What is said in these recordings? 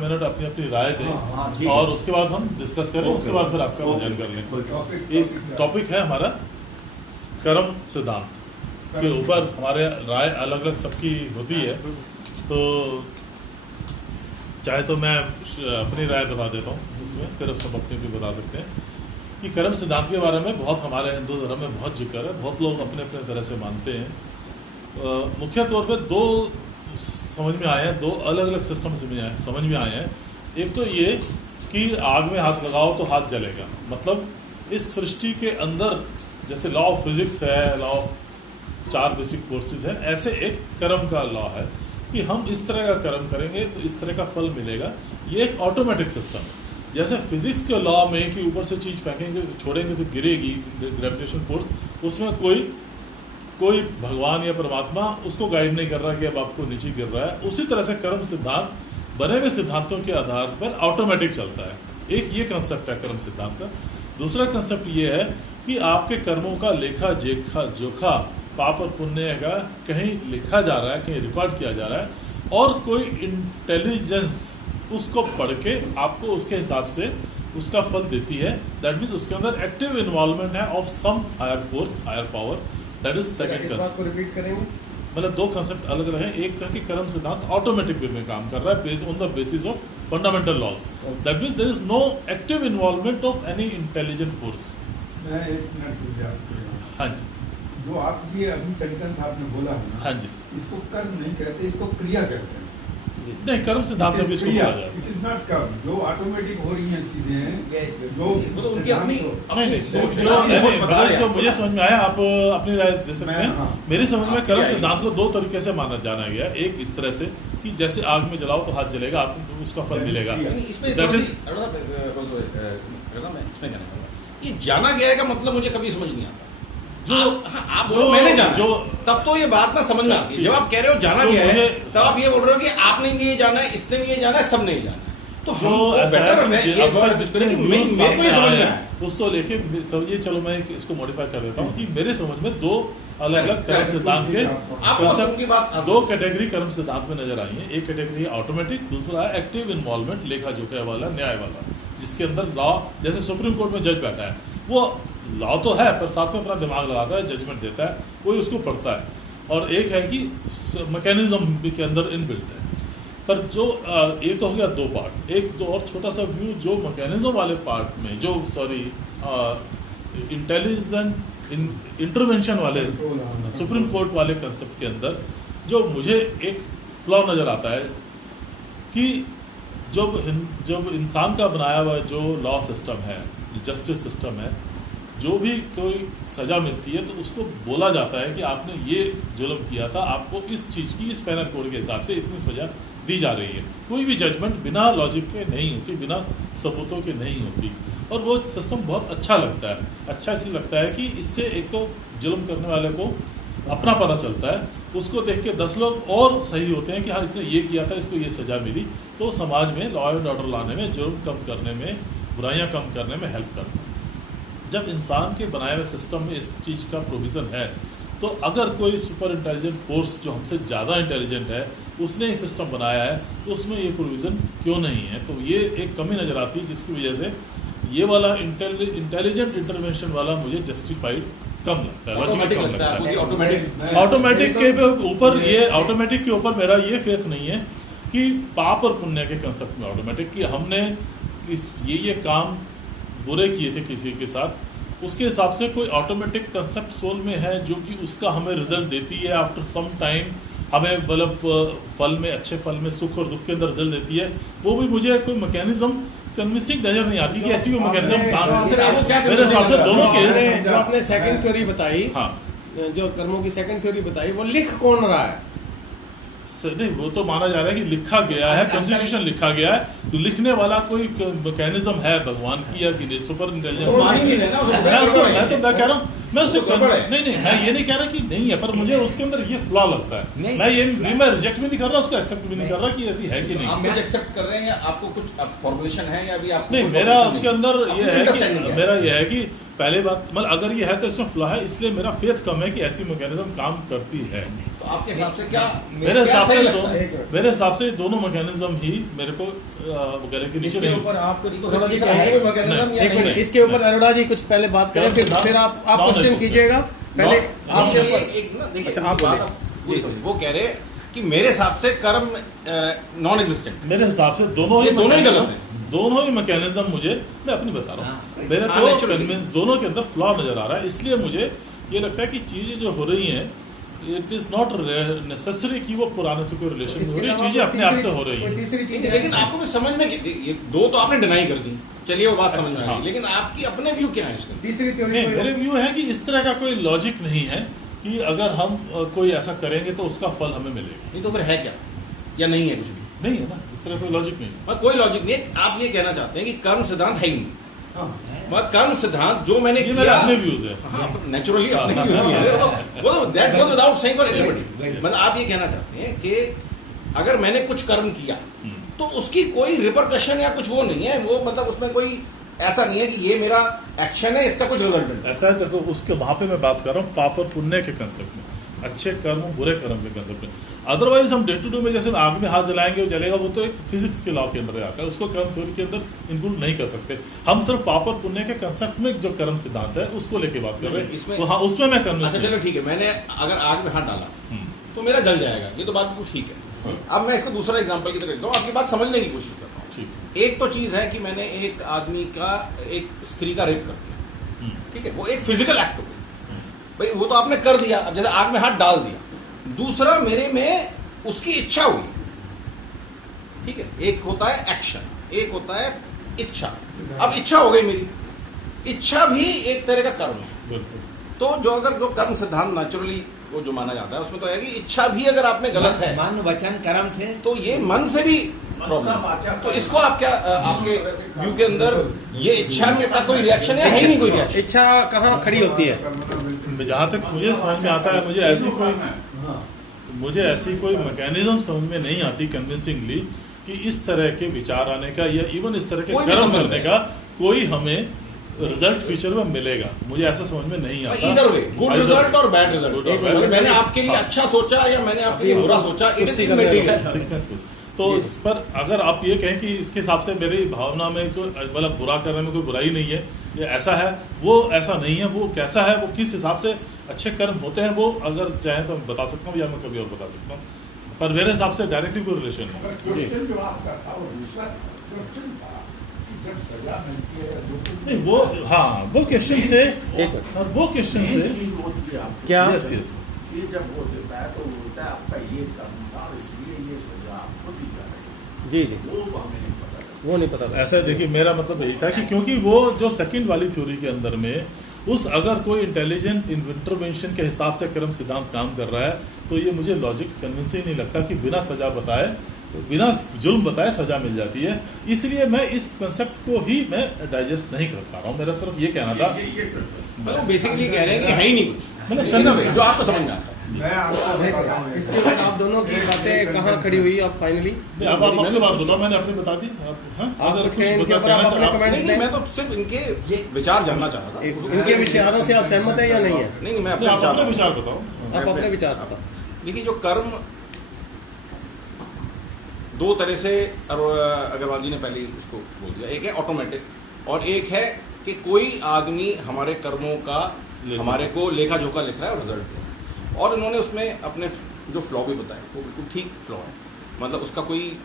Minute अपनी अपनी राय दें और उसके बाद हम डिस्कस करें, उसके बाद फिर आपका वजन कर लें। इस टॉपिक है हमारा कर्म सिद्धांत के ऊपर हमारे राय अलग अलग सबकी होती है, तो चाहे तो मैं अपनी राय बता देता हूँ उसमें, फिर सब अपनी भी बता सकते हैं कि कर्म सिद्धांत के बारे में बहुत हमारे हिंदू धर्म में बहुत जिक्र है, बहुत लोग अपने अपने तरह से मानते हैं। मुख्य तौर पे दो समझ में आए हैं, दो अलग अलग सिस्टम समझ में आए हैं। एक तो ये कि आग में हाथ लगाओ तो हाथ जलेगा, मतलब इस सृष्टि के अंदर जैसे लॉ ऑफ फिजिक्स है, लॉ ऑफ 4 बेसिक फोर्सेस है, ऐसे एक कर्म का लॉ है कि हम इस तरह का कर्म करेंगे तो इस तरह का फल मिलेगा। ये एक ऑटोमेटिक सिस्टम है। जैसे फिजिक्स के लॉ में कि ऊपर से चीज फेंकेंगे छोड़ेंगे तो गिरेगी, ग्रेविटेशन फोर्स, उसमें कोई भगवान या परमात्मा उसको गाइड नहीं कर रहा कि अब आपको नीचे गिर रहा है। उसी तरह से कर्म सिद्धांत बने हुए सिद्धांतों के आधार पर ऑटोमेटिक चलता है। एक ये कंसेप्ट है कर्म सिद्धांत का। दूसरा कंसेप्ट ये है कि आपके कर्मों का लेखा जोखा पाप और पुण्य का कहीं लिखा जा रहा है, कहीं रिकॉर्ड किया जा रहा है, और कोई इंटेलिजेंस उसको पढ़ के आपको उसके हिसाब से उसका फल देती है। दैट मीन्स उसके अंदर एक्टिव इन्वॉल्वमेंट है of some higher force, higher power. That is second concept. Repeat करेंगे, मतलब दो कंसेप्ट अलग अलग हैं। एक था कि कर्म सिद्धांत ऑटोमेटिक वे में काम कर रहा है based on the basis of fundamental laws. That means there is no active involvement of any intelligent force. मैं एक मिनट पूछ रहा। हाँ जी, जो आप ये अभी सेंटेंस आपने बोला है ना, हाँ जी, इसको कर्म नहीं कहते, इसको क्रिया कहते हैं। नहीं, कर्म सिद्धांत में भी इसको बोला जाता है। इट इज नॉट कर्म। जो ऑटोमेटिक हो रही हैं चीजें, जो तो उनकी अपनी सोच जो मुझे समझ में आया, आप अपनी राय दे सकते हैं। मेरी समझ में कर्म सिद्धांत को दो तरीके से जाना गया। एक इस तरह से कि जैसे आग में जलाओ तो हाथ जलेगा, आपको उसका फल मिलेगा। ये जाना गया है का मतलब मुझे कभी समझ नहीं आता। जो आप बोलो मैंने जाना, जो तब तो ये बात ना समझ में आती है। जब आप कह रहे हो जाना गया है, तब आप ये बोल रहे हो कि आपने नहीं ये जाना है, इसने नहीं ये जाना है, सब नहीं जाना है। तो जो ऐसा है मेरे को ये समझ में आया उसको लेके ये, चलो मैं इसको मॉडिफाई कर देता हूँ कि मेरे समझ में दो अलग अलग कर्म सिद्धांत के दो कैटेगरी कर्म सिद्धांत में नजर आई है। एक कैटेगरी है ऑटोमेटिक, दूसरा है एक्टिव इन्वॉल्वमेंट, लेखा जोखा वाला, न्याय वाला, जिसके अंदर लॉ, जैसे सुप्रीम कोर्ट में जज बैठा है, वो लॉ तो है पर साथ में अपना दिमाग लगाता है, जजमेंट देता है, कोई उसको पढ़ता है। और एक है कि मैकेनिज्म के अंदर इनबिल्ट है। पर जो ये तो हो गया दो पार्ट। एक जो और छोटा सा व्यू, जो मैकेनिज्म वाले पार्ट में, जो इंटेलिजेंट इंटरवेंशन वाले सुप्रीम कोर्ट वाले कंसेप्ट के अंदर, जो मुझे एक फ्लॉ नजर आता है कि जब इंसान का बनाया हुआ जो लॉ सिस्टम है, जस्टिस सिस्टम है, जो भी कोई सजा मिलती है तो उसको बोला जाता है कि आपने ये जुल्म किया था, आपको इस चीज की, इस पैनल कोड के हिसाब से इतनी सजा दी जा रही है। कोई भी जजमेंट बिना लॉजिक के नहीं होती, बिना सबूतों के नहीं होती, और वो सिस्टम बहुत अच्छा लगता है। अच्छा इसलिए लगता है कि इससे एक तो जुल्म करने वाले को अपना पता चलता है, उसको देख के 10 लोग और सही होते हैं कि हाँ इसने ये किया था, इसको ये सजा मिली, तो समाज में लॉ एंड ऑर्डर लाने में, जुर्म कम करने में, बुराइयां कम करने में हेल्प करता है। जब इंसान के बनाए हुए सिस्टम में इस चीज़ का प्रोविज़न है, तो अगर कोई सुपर इंटेलिजेंट फोर्स जो हमसे ज़्यादा इंटेलिजेंट है उसने ये सिस्टम बनाया है, तो उसमें ये प्रोविज़न क्यों नहीं है? तो ये एक कमी नज़र आती है, जिसकी वजह से ये वाला इंटेलिजेंट इंटरवेंशन वाला मुझे जस्टिफाइड कम लगता है, लॉजिकल कम लगता है। ऑटोमेटिक के ऊपर, ये ऑटोमेटिक के ऊपर मेरा ये फेथ नहीं है कि पाप और पुण्य के कंसेप्ट में ऑटोमेटिक कि हमने ये काम बुरे किए थे किसी के साथ, उसके हिसाब से कोई ऑटोमेटिक कंसेप्ट सोल में है जो कि उसका हमें रिजल्ट देती है आफ्टर सम टाइम, हमें मतलब फल में, अच्छे फल में, सुख और दुख के अंदर रिजल्ट देती है। वो भी मुझे कोई मैकेनिज्म कन्विंसिंग नजर नहीं आती कि ऐसी कोई मैकेनिज्म मेरे हिसाब से दोनों केस। जो आपने सेकंड थ्योरी बताई, हाँ, जो कर्मों की सेकंड थ्योरी बताई, वो लिख कौन रहा है? नहीं, वो तो माना जा रहा है कि लिखा गया है, कॉन्स्टिट्यूशन लिखा गया है, तो लिखने वाला कोई मैकेनिज्म है भगवान की या कि सुपर इंटेलिजेंट। मैं कह रहा हूँ, मैं उसे नहीं, मैं ये नहीं कह रहा कि नहीं है, पर मुझे उसके अंदर ये फ्लॉ लगता है। मैं रिजेक्ट भी नहीं कर रहा, उसको एक्सेप्ट भी नहीं कर रहा कि ऐसी है कि नहीं। आप मुझे एक्सेप्ट कर रहे हैं या आपको कुछ फॉर्मुलेशन है या अभी आप नहीं, मेरा उसके अंदर ये है कि मेरा ये है कि पहले बात मतलब अगर ये है तो इसमें फ्लॉ है, इसलिए मेरा फेथ कम है कि ऐसी मैकेनिज्म काम करती है। तो आपके हिसाब से क्या मेरे क्या हिसाब सही से लगता है? मेरे हिसाब से दोनों मैकेनिज्म ही मेरे को वगैरह के नीचे इसके नहीं। ऊपर आप कुछ तो थोड़ा सा तीसरा है कोई मैकेनिज्म नहीं, या एक नहीं? मिनट, इसके ऊपर अरोड़ा जी कुछ पहले बात करें, फिर आप क्वेश्चन नहीं, कीजिएगा पहले नहीं, आपके ये ऊपर। एक ना देखिए अच्छा, आप बात बोलिए। आप वही समझिए, वो कह रहे कि मेरे हिसाब से कर्म नॉन एग्जिस्टेंट। मेरे हिसाब से दोनों ये दोनों ही मैकेनिज्म- गलत हैं। दोनों ही मैकेनिज्म मुझे, मैं अपनी बता रहा हूँ, मेरे हाँ, को naturally। कन्विंस दोनों के अंदर फ्लॉ नजर आ रहा है। इसलिए मुझे ये लगता है कि चीजें जो हो रही हैं, इट इज नॉट नेसेसरी कि वो पुराने से कोई रिलेशन हो रही, चीजें अपने आप से हो रही हैं। तीसरी चीज लेकिन आपको भी समझ में ये दो तो आपने डिनाई कर दी, चलिए वो बात समझ में हाँ। आई, लेकिन आपकी अपने व्यू क्या है इसमें? तीसरी नहीं, थ्योरी मेरे व्यू है कि इस तरह का कोई लॉजिक नहीं है कि अगर हम कोई ऐसा करेंगे तो उसका फल हमें मिलेगा। नहीं तो फिर है क्या, या नहीं है कुछ भी? नहीं है ना, इस तरह कोई लॉजिक नहीं है। मगर कोई लॉजिक नहीं है। आप ये कहना चाहते हैं कि कर्म सिद्धांत है ही नहीं, मगर कर्म सिद्धांत जो मैंने ये मेरे अपने व्यूज है। नेचुरली अपने हाँ, views हाँ, ही है। वो that goes without saying for anybody. मतलब आप ये कहना चाहते हैं कि अगर मैंने कुछ कर्म किया तो उसकी कोई रिपरकशन या कुछ वो नहीं है, वो मतलब उसमें कोई ऐसा नहीं है कि ये मेरा एक्शन है, इसका कुछ रिजल्ट है। ऐसा है, देखो उसके वहां पे मैं बात कर रहा हूँ पाप और पुण्य के कंसेप्ट में, अच्छे कर्म बुरे कर्म के कंसेप्ट में। अदरवाइज हम डे टू डे में जैसे आग में हाथ जलाएंगे वो जलेगा, वो तो एक फिजिक्स के लॉ के अंदर आता है, उसको कर्म थ्योरी के अंदर इंक्लूड नहीं कर सकते। हम सिर्फ पाप और पुण्य के कंसेप्ट में जो कर्म सिद्धांत है उसको लेके बात कर रहे हैं। इसमें- तो हाँ, उसमें मैं कन्विंस अच्छा चलो ठीक है, मैंने अगर आग में हाथ डाला तो मेरा जल जाएगा, ये तो बात बिल्कुल ठीक है। अब मैं इसको दूसरा एग्जांपल की तरह लेता हूँ, आपकी बात समझने की कोशिश कर रहा हूँ। ठीक एक तो चीज है कि मैंने एक आदमी का, एक स्त्री का रेप कर दिया, ठीक है, वो एक फिजिकल एक्ट हो गई भाई, वो तो आपने कर दिया। अब जैसे आग में हाथ डाल दिया, दूसरा मेरे में उसकी इच्छा हुई, ठीक है, एक होता है एक्शन, एक होता है इच्छा। अब इच्छा हो गई मेरी, इच्छा भी एक तरह का कर्म है। बिल्कुल। तो जो अगर जो कर्म सिद्धांत नेचुरली वो जो माना जाता है उसमें तो है कि इच्छा भी अगर आप में गलत है मन वचन कर्म से तो ये मन से भी प्रॉब्लम। तो इसको आप क्या आपके व्यू के अंदर ये इच्छा के का कोई रिएक्शन है ही नहीं, कोई रिएक्शन? इच्छा कहाँ खड़ी होती है? जहाँ तक मुझे समझ में आता है, मुझे ऐसी कोई मैकेनिज्म समझ में नहीं आती कन्विंसिंगली कि इस तरह के विचार आने का या इवन इस तरह के कोई भी कर्म संबंध करने नहीं। का कोई हमें रिजल्ट फ्यूचर में मिलेगा, मुझे ऐसा समझ में नहीं आता। इधर वे गुड Either रिजल्ट way. और बैड Good और रिजल्ट, bad मैंने result। आपके लिए हाँ। अच्छा सोचा या मैंने आपके लिए बुरा सोचा, इट इज इमेटीरियल। तो इस पर अगर आप ये कहें कि इसके हिसाब से मेरी भावना में कोई मतलब बुरा करने में कोई बुराई नहीं है, ये ऐसा है, वो ऐसा नहीं है, वो कैसा है, वो किस हिसाब से अच्छे कर्म होते हैं, वो अगर चाहें तो बता सकता हूँ या मैं कभी और बता सकता हूँ, पर मेरे हिसाब से डायरेक्टली कोई रिलेशन नहीं। क्वेश्चन जो आपका था वो दूसरा क्वेश्चन था कि जब सजा मिलती है नहीं वो, हाँ वो क्वेश्चन से, एक मिनट। और वो क्वेश्चन से होती है आपको। क्या? यस यस ये जब वो देता है तो वो बोलता है आपका ये कर्म था और इसलिए ये सजा आपको दी जा रही है, जी जी, वो हमें नहीं पता था। वो नहीं पता था। ऐसा देखिए, मेरा मतलब यही था कि क्योंकि वो जो सेकंड वाली थ्योरी के अंदर में उस अगर कोई इंटेलिजेंट इंटरवेंशन के हिसाब से कर्म सिद्धांत काम कर रहा है तो ये मुझे लॉजिक कन्विंसिंग नहीं लगता कि बिना सजा बताए, बिना जुल्म बताए सजा मिल जाती है। इसलिए मैं इस कंसेप्ट को ही मैं डाइजेस्ट नहीं कर पा रहा हूँ। मेरा सिर्फ ये कहना था, ये बेसिकली कह रहे हैं कि है ही नहीं कुछ, मतलब मतलब जो आपको समझ में आता है। मैं आपको एक बता रहा हूँ, सेकंड, इसके बाद आप दोनों की बातें कहाँ खड़ी हुई अब फाइनली? अब आप अपनी बात बताओ, मैंने अपनी बता दी। आप हाँ? आप अगर कुछ कुछ कहें इनके बता- ऊपर, आप कहना अपने चाह- कमेंट्स नहीं, मैं तो सिर्फ इनके ये विचार जानना चाह रहा था। इनके विचारों से आप सहमत हैं या नहीं है? नहीं, मैं नहीं, आप अपने अपने विचार बताओ। आप अपने विचार बताओ। देखिए, जो कर्म दो तरह से अग्रवाल जी ने पहले ही उसको बोल दिया, एक है ऑटोमेटिक और एक है कि कोई आदमी हमारे कर्मों का हमारे को लेखा जोखा लिख रहा है और रिजल्ट दे रहा है। और इन्होंने उसमें अपने जो फ्लॉ भी बताए वो बिल्कुल ठीक फ्लॉ है, मतलब उसका कोई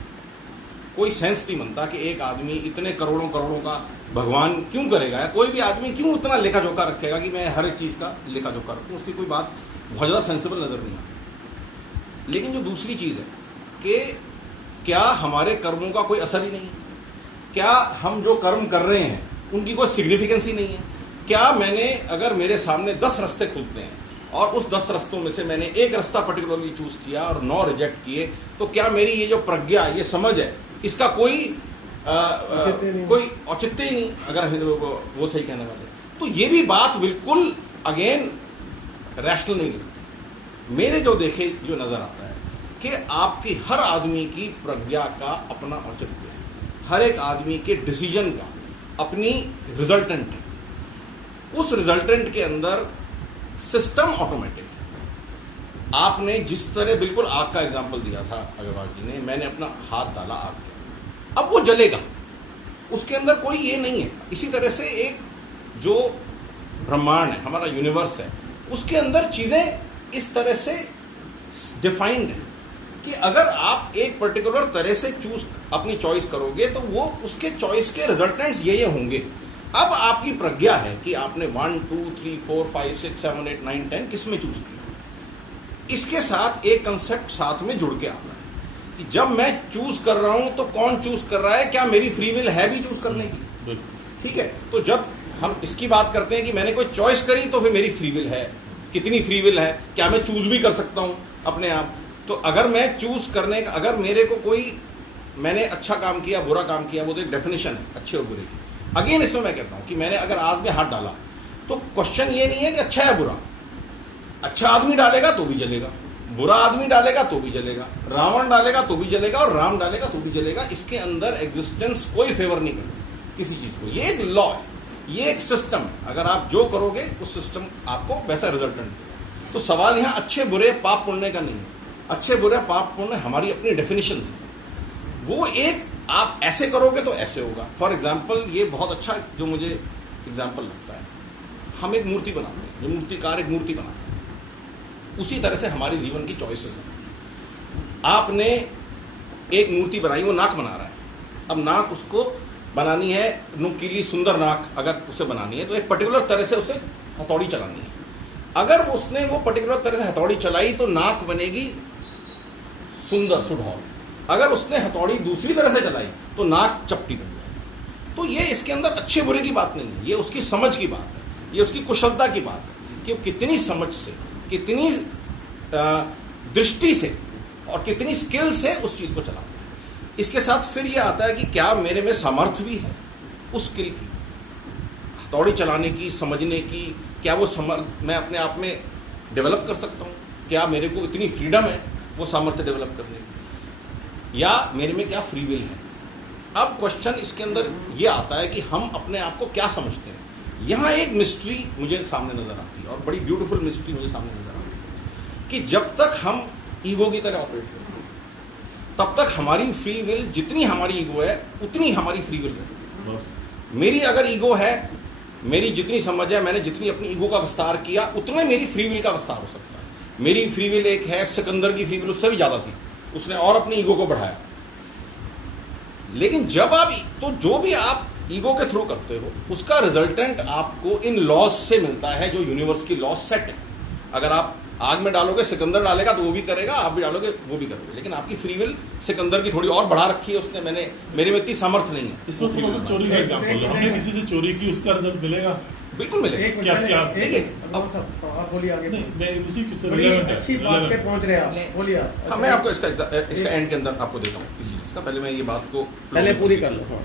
सेंस नहीं बनता कि एक आदमी इतने करोड़ों करोड़ों का भगवान क्यों करेगा, या कोई भी आदमी क्यों इतना लेखा जोखा रखेगा कि मैं हर एक चीज़ का लेखा जोखा रखूँ, उसकी कोई बात बहुत ज़्यादा सेंसिबल नज़र नहीं आती। लेकिन जो दूसरी चीज़ है कि क्या हमारे कर्मों का कोई असर ही नहीं है, क्या हम जो कर्म कर रहे हैं उनकी कोई सिग्निफिकेंस ही नहीं है, क्या मैंने अगर मेरे सामने 10 रास्ते खुलते हैं और उस 10 रास्तों में से मैंने एक रास्ता पर्टिकुलरली चूज किया और 9 रिजेक्ट किए, तो क्या मेरी ये जो प्रज्ञा, ये समझ है, इसका कोई कोई औचित्य ही नहीं, अगर वो सही कहने वाले। तो ये भी बात बिल्कुल अगेन रैशनल नहीं है। मेरे जो देखे जो नजर आता है कि आपकी हर आदमी की प्रज्ञा का अपना औचित्य है, हर एक आदमी के डिसीजन का अपनी रिजल्टेंट है। उस रिजल्टेंट के अंदर सिस्टम ऑटोमेटिक है। आपने जिस तरह बिल्कुल आग का एग्जांपल दिया था अग्रवाल जी ने, मैंने अपना हाथ डाला आग के, अब वो जलेगा, उसके अंदर कोई ये नहीं है। इसी तरह से एक जो ब्रह्मांड है, हमारा यूनिवर्स है, उसके अंदर चीजें इस तरह से डिफाइंड है कि अगर आप एक पर्टिकुलर तरह से चूज अपनी चॉइस करोगे तो वो उसके चॉइस के रिजल्टेंट्स ये होंगे। अब आपकी प्रज्ञा है कि आपने 1 2 3 4 5 6 7 8 9 10 किस में चूज किया। इसके साथ एक कंसेप्ट साथ में जुड़ के आता है कि जब मैं चूज कर रहा हूं तो कौन चूज कर रहा है, क्या मेरी फ्री विल है भी चूज करने की। ठीक है, तो जब हम इसकी बात करते हैं कि मैंने कोई चॉइस करी तो फिर मेरी फ्री विल है, कितनी फ्री विल है, क्या मैं चूज भी कर सकता हूं अपने आप। तो अगर मैं चूज करने का, अगर मेरे को कोई, मैंने अच्छा काम किया बुरा काम किया, वो तो एक डेफिनेशन है अच्छे और बुरे की। अगेन इसमें मैं कहता हूं कि मैंने अगर आग में हाथ डाला तो क्वेश्चन ये नहीं है कि अच्छा है बुरा, अच्छा आदमी डालेगा तो भी जलेगा, बुरा आदमी डालेगा तो भी जलेगा, रावण डालेगा तो भी जलेगा और राम डालेगा तो भी जलेगा। इसके अंदर एग्जिस्टेंस कोई फेवर नहीं करता किसी चीज को। ये एक लॉ है, ये एक सिस्टम है। अगर आप जो करोगे उस सिस्टम आपको वैसा रिजल्टेंट देगा। तो सवाल यहां अच्छे बुरे पाप पुण्य का नहीं है। अच्छे बुरे पाप पुण्य हमारी अपनी डेफिनेशन है। वो एक आप ऐसे करोगे तो ऐसे होगा। फॉर एग्जाम्पल, ये बहुत अच्छा जो मुझे एग्जाम्पल लगता है, हम एक मूर्ति बनाते हैं, जो मूर्तिकार एक मूर्ति बनाते हैं, उसी तरह से हमारे जीवन की चॉइसेस हैं। आपने एक मूर्ति बनाई, वो नाक बना रहा है। अब नाक उसको बनानी है, नुकीली सुंदर नाक अगर उसे बनानी है तो एक पर्टिकुलर तरह से उसे हथौड़ी चलानी है। अगर उसने वो पर्टिकुलर तरह से हथौड़ी चलाई तो नाक बनेगी सुंदर सुढौर। अगर उसने हथौड़ी दूसरी तरह से चलाई तो नाक चपटी बन जाएगी। तो ये इसके अंदर अच्छे बुरे की बात नहीं है, ये उसकी समझ की बात है, ये उसकी कुशलता की बात है कि वो कितनी समझ से, कितनी दृष्टि से और कितनी स्किल से उस चीज को चलाता है। इसके साथ फिर ये आता है कि क्या मेरे में सामर्थ्य भी है उस स्किल की, हथौड़ी चलाने की, समझने की। क्या वो मैं अपने आप में डेवलप कर सकता हूँ? क्या मेरे को इतनी फ्रीडम है वो सामर्थ्य डेवलप करने की, या मेरे में क्या फ्री विल है? अब क्वेश्चन इसके अंदर ये आता है कि हम अपने आप को क्या समझते हैं। यहाँ एक मिस्ट्री मुझे सामने नजर आती है, और बड़ी ब्यूटीफुल मिस्ट्री मुझे सामने नजर आती है कि जब तक हम ईगो की तरह ऑपरेट करते हैं तब तक हमारी फ्री विल, जितनी हमारी ईगो है उतनी हमारी फ्री विल रहती है। मेरी अगर ईगो है, मेरी जितनी समझ है, मैंने जितनी अपनी ईगो का विस्तार किया उतने मेरी फ्री विल का विस्तार हो सकता है। मेरी फ्री विल एक है, सिकंदर की फ्री विल उससे भी ज्यादा थी, उसने और अपनी ईगो को बढ़ाया। लेकिन जब आप, तो जो भी आप ईगो के थ्रू करते हो उसका रिजल्टेंट आपको इन लॉज से मिलता है, जो यूनिवर्स की लॉज सेट है। अगर आप आग में डालोगे, सिकंदर डालेगा तो वो भी करेगा, आप भी डालोगे वो भी करोगे। लेकिन आपकी फ्री विल सिकंदर की थोड़ी और बढ़ा रखी है उसने, मेरे में इतनी सामर्थ्य नहीं है। इसमें थोड़ा सा चोरी का एग्जांपल है, हमने किसी से चोरी की, उसका रिजल्ट मिलेगा? बिल्कुल मिलेगा। आप बोलिए आगे। नहीं, मैं उसी से अच्छी बात पे पहुंच रहे हैं आप, बोलिए। हाँ, मैं आपको इसका एंड के अंदर आपको देता हूँ इसी चीज का। पहले मैं ये बात को पहले पूरी कर लो।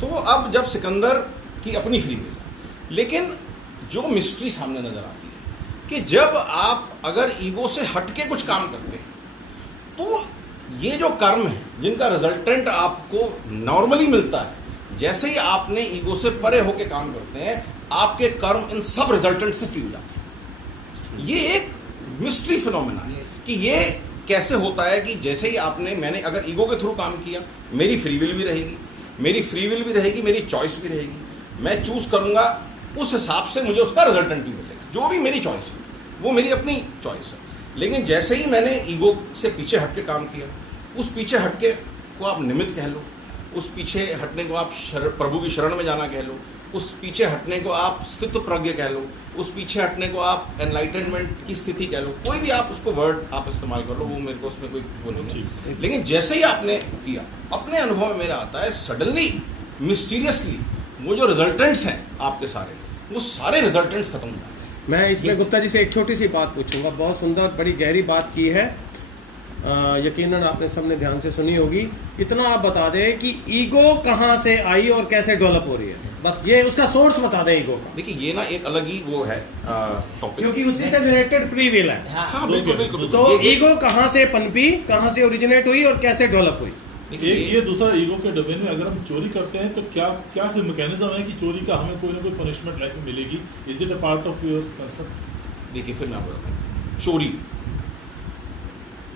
तो अब जब सिकंदर की अपनी फ्री विल, लेकिन जो मिस्ट्री सामने नजर आती है कि जब आप अगर ईगो से हटके कुछ काम करते हैं तो ये जो कर्म है जिनका रिजल्टेंट आपको नॉर्मली मिलता है, जैसे ही आपने ईगो से परे होके काम करते हैं आपके कर्म इन सब रिजल्टेंट से फ्री हो जाते हैं। ये एक मिस्ट्री फिनोमेना है कि ये कैसे होता है कि जैसे ही मैंने अगर ईगो के थ्रू काम किया, मेरी फ्री विल भी रहेगी, मेरी चॉइस भी रहेगी। मैं चूज करूंगा, उस हिसाब से मुझे उसका रिजल्टेंट भी मिलेगा। जो भी मेरी चॉइस है वो मेरी अपनी चॉइस है। लेकिन जैसे ही मैंने ईगो से पीछे हटके काम किया, उस पीछे हटके को आप निमित्त कह लो, उस पीछे हटने को आप प्रभु की शरण में जाना कह लो, उस पीछे हटने को आप स्थित प्रज्ञ कह लो, उस पीछे हटने को आप एनलाइटनमेंट की स्थिति कह लो, कोई भी आप उसको वर्ड आप इस्तेमाल कर लो, वो मेरे को उसमें कोई वो नहीं है। लेकिन जैसे ही आपने किया, अपने अनुभव में मेरा आता है सडनली, मिस्टीरियसली वो जो रिजल्टेंट्स हैं आपके सारे, वो सारे रिजल्टेंट्स खत्म हो जाते हैं। मैं इसमें गुप्ता जी से एक छोटी सी बात पूछूंगा। बहुत सुंदर, बड़ी गहरी बात की है, यकीनन आपने सबने ध्यान से सुनी होगी। इतना आप बता दें कि ईगो कहाँ से आई और कैसे डेवलप हो रही है, बस ये उसका सोर्स बता दें ईगो का। देखिए, ये ना एक अलग ही वो है टॉपिक, क्योंकि उसी से रिलेटेड फ्री विल है। हाँ बिल्कुल बिल्कुल। तो ईगो कहाँ से पनपी, कहाँ से ओरिजिनेट हुई और कैसे डेवलप हुई? देखिए, ये दूसरा ईगो के डोमेन में अगर हम चोरी करते हैं तो क्या से मैकेनिज्म है कि चोरी का हमें कोई ना कोई पनिशमेंट लाइफ में मिलेगी? Is it a part of your concept? देखिए फिर मैं आपको बताऊं,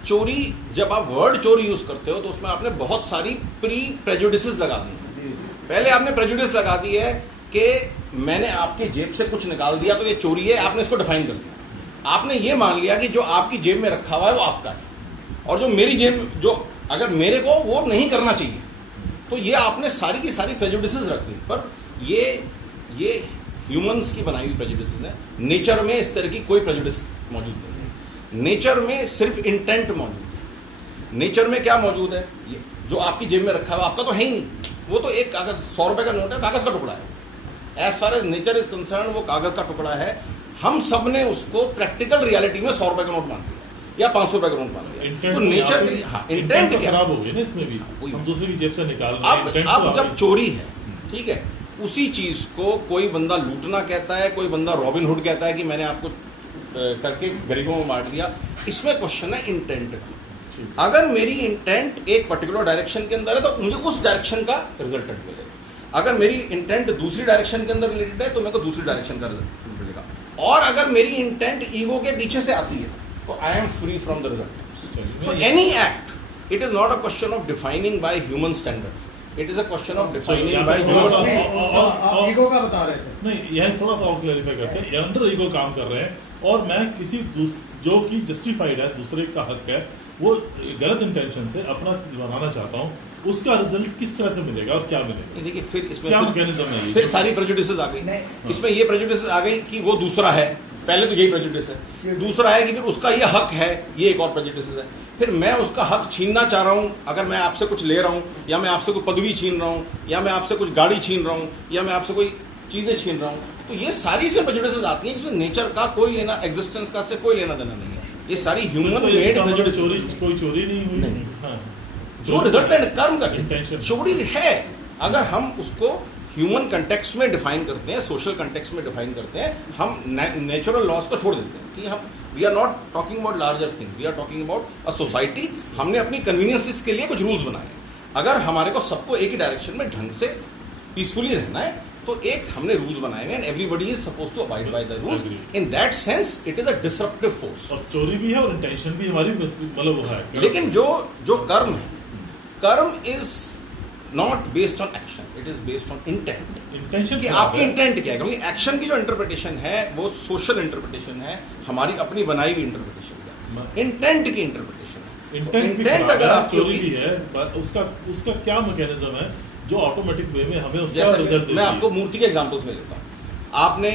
चोरी जब आप वर्ड चोरी यूज करते हो तो उसमें आपने बहुत सारी प्री प्रेजुडिसेस लगा दी हैं। जी, जी। पहले आपने प्रेजुडिस लगा दी है कि मैंने आपके जेब से कुछ निकाल दिया तो ये चोरी है, आपने इसको डिफाइन कर दिया। आपने ये मान लिया कि जो आपकी जेब में रखा हुआ है वो आपका है, और जो मेरी जेब, जो अगर मेरे को वो नहीं करना चाहिए, तो ये आपने सारी की सारी प्रेजुडिसेस रख दी। पर ये ह्यूमंस की बनाई हुई प्रेजुडिसेस है। नेचर में इस तरह की कोई प्रेजुडिस मौजूद नहीं है। नेचर में सिर्फ इंटेंट मौजूद है। नेचर में क्या मौजूद है? ये जो आपकी जेब में रखा हुआ आपका तो है ही नहीं, वो तो एक कागज 100 रुपए का नोट है, कागज का टुकड़ा है। As far as nature is concern वो कागज का टुकड़ा है। हम सब ने उसको प्रैक्टिकल रियलिटी में 100 रुपए का नोट मान लिया या 500 रुपए का नोट मान लिया। तो नेचर के लिए इंटेंट तो क्या खराब हो गई ना इसमें भी, वही। हम दूसरे की जेब से निकाल रहे हैं, intent अब तो आ जब गई। चोरी है, ठीक है, उसी चीज को कोई बंदा लूटना कहता है, कोई बंदा रॉबिन हुड कहता है कि मैंने आपको करके गरीबों में बांट दिया। इसमें क्वेश्चन है इंटेंट का। अगर मेरी इंटेंट एक पर्टिकुलर डायरेक्शन के अंदर है तो मुझे उस डायरेक्शन का रिजल्टेंट मिलेगा। अगर मेरी इंटेंट दूसरी डायरेक्शन के अंदर रिलेटेड है तो मेरे को दूसरी डायरेक्शन का रिजल्ट मिलेगा। और अगर मेरी इंटेंट ईगो के पीछे से आती है तो I am free from the result. So any act, it is not a question of defining by human standards. It is a question of defining यहाँ by पे human थोड़ा सा- standards. आप ईगो का बता रहे थे। नहीं, यह थोड़ा सा और क्लैरिफाई करते हैं। अंडर ईगो काम कर रहे हैं और मैं किसी जो कि जस्टिफाइड है, दूसरे का हक है, वो गलत इंटेंशन से अपना बनाना चाहता हूँ, उसका रिजल्ट किस तरह से मिलेगा और क्या मिलेगा? देखिए फिर इसमें क्या मैकेनिज्म है ये? फिर सारी प्रेजुडिसेस आ गई। नहीं। इसमें ये प्रेजुडिसेस आ गई कि वो दूसरा है, पहले तो यही प्रेजुडिस है। दूसरा है कि फिर उसका ये हक है, ये एक और प्रेजुडिस है। फिर मैं उसका हक छीनना चाह रहा हूँ, अगर मैं आपसे कुछ ले रहा हूँ, या मैं आपसे कोई पदवी छीन रहा हूँ, या मैं आपसे कुछ गाड़ी छीन रहा हूँ, या मैं आपसे कोई चीजें छीन रहा हूँ, तो ये सारी इसमें प्रेजुडिसेस आती हैं जिसमें नेचर का कोई लेना, एग्जिस्टेंस का से कोई लेना देना नहीं है। ये सारी ह्यूमन तो मेड इसका मतलब प्रेजुडिस। चोरी, कोई चोरी नहीं हुई। नहीं। हाँ। जो रिजल्टेंट कर्म का Intention। चोरी है, अगर हम उसको ह्यूमन कंटेक्स्ट में डिफाइन करते हैं, सोशल कंटेक्स्ट में डिफाइन करते हैं, हम नेचुरल लॉज को छोड़ देते हैं कि हम we are not talking about larger thing, we are talking about a society. हमने अपनी कन्वीनियंसेस के लिए कुछ रूल्स बनाए हैं। अगर हमारे को सबको एक ही डायरेक्शन में ढंग से पीसफुली रहना है तो एक हमने रूल्स बनाए हैं, and everybody is suppose to abide by the rules. In that sense it is a disruptive force. और चोरी भी है और इंटेंशन भी हमारी मतलब वो है। लेकिन जो कर्म है, कर्म is not based on action, it is based on intent. Intention कि आपकी इंटेंट क्या है, क्योंकि एक्शन की जो इंटरप्रिटेशन है वो सोशल इंटरप्रिटेशन है, हमारी अपनी बनाई हुई इंटरप्रिटेशन है। इंटेंट की इंटरप्रिटेशन है। इंटेंट अगर आप चोरी भी है, उसका क्या मैकेनिज्म है जो ऑटोमेटिक वे में हमें उसका जैसे रिजल्ट मैं आपको मूर्ति के एग्जांपल्स में लेता हूँ। आपने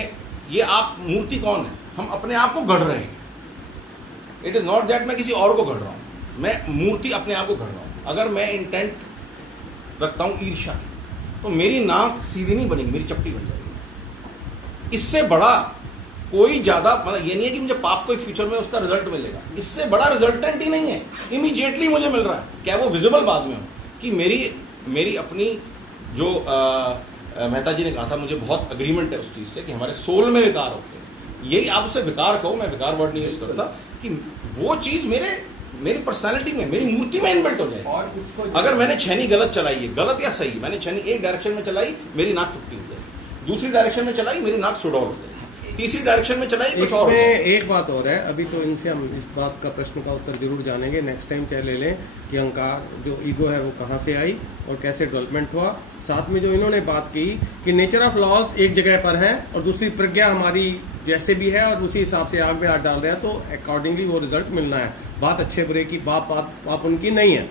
ये आप मूर्ति कौन है? हम अपने आप को गढ़ रहे हैं। इट इज नॉट दैट मैं किसी और को गढ़ रहा हूँ, मैं मूर्ति अपने आप को गढ़ रहा हूँ। अगर मैं इंटेंट रखता हूँ ईर्ष्या, तो मेरी नाक सीधी नहीं बनेगी, मेरी चपटी बन जाएगी। इससे बड़ा कोई ज्यादा मतलब ये नहीं है कि मुझे पाप कोई फ्यूचर में उसका रिजल्ट मिलेगा, इससे बड़ा रिजल्टेंट ही नहीं है। इमीडिएटली मुझे मिल रहा है, क्या वो विजिबल बाद में हो कि मेरी अपनी जो मेहता जी ने कहा था, मुझे बहुत अग्रीमेंट है उस चीज से कि हमारे सोल में विकार होते हैं। यही आप उससे विकार कहो, मैं विकार वर्ड नहीं यूज करता, कि वो चीज मेरी पर्सनालिटी में, मेरी मूर्ति में इनबिल्ट हो जाए। और उसको अगर मैंने छेनी गलत चलाई है, गलत या सही, मैंने छेनी एक डायरेक्शन में चलाई, मेरी नाक चुपटी हो जाएगी। दूसरी डायरेक्शन में चलाई, मेरी नाक सुडौल हो जाएगी। तीसरी डायरेक्शन में चलाई, कुछ और हो इसमें जाएगा। एक बात और है, अभी तो इनसे हम इस बात का प्रश्न का उत्तर जरूर जानेंगे नेक्स्ट टाइम, चाहे ले लें कि अहंकार जो ईगो है वो कहाँ से आई और कैसे डेवलपमेंट हुआ। साथ में जो इन्होंने बात की कि नेचर ऑफ लॉज एक जगह पर है और दूसरी प्रज्ञा हमारी जैसे भी है और उसी हिसाब से आग में हाथ डाल रहे हैं, तो अकॉर्डिंगली वो रिजल्ट मिलना है। बात अच्छे बुरे की बात उनकी नहीं है।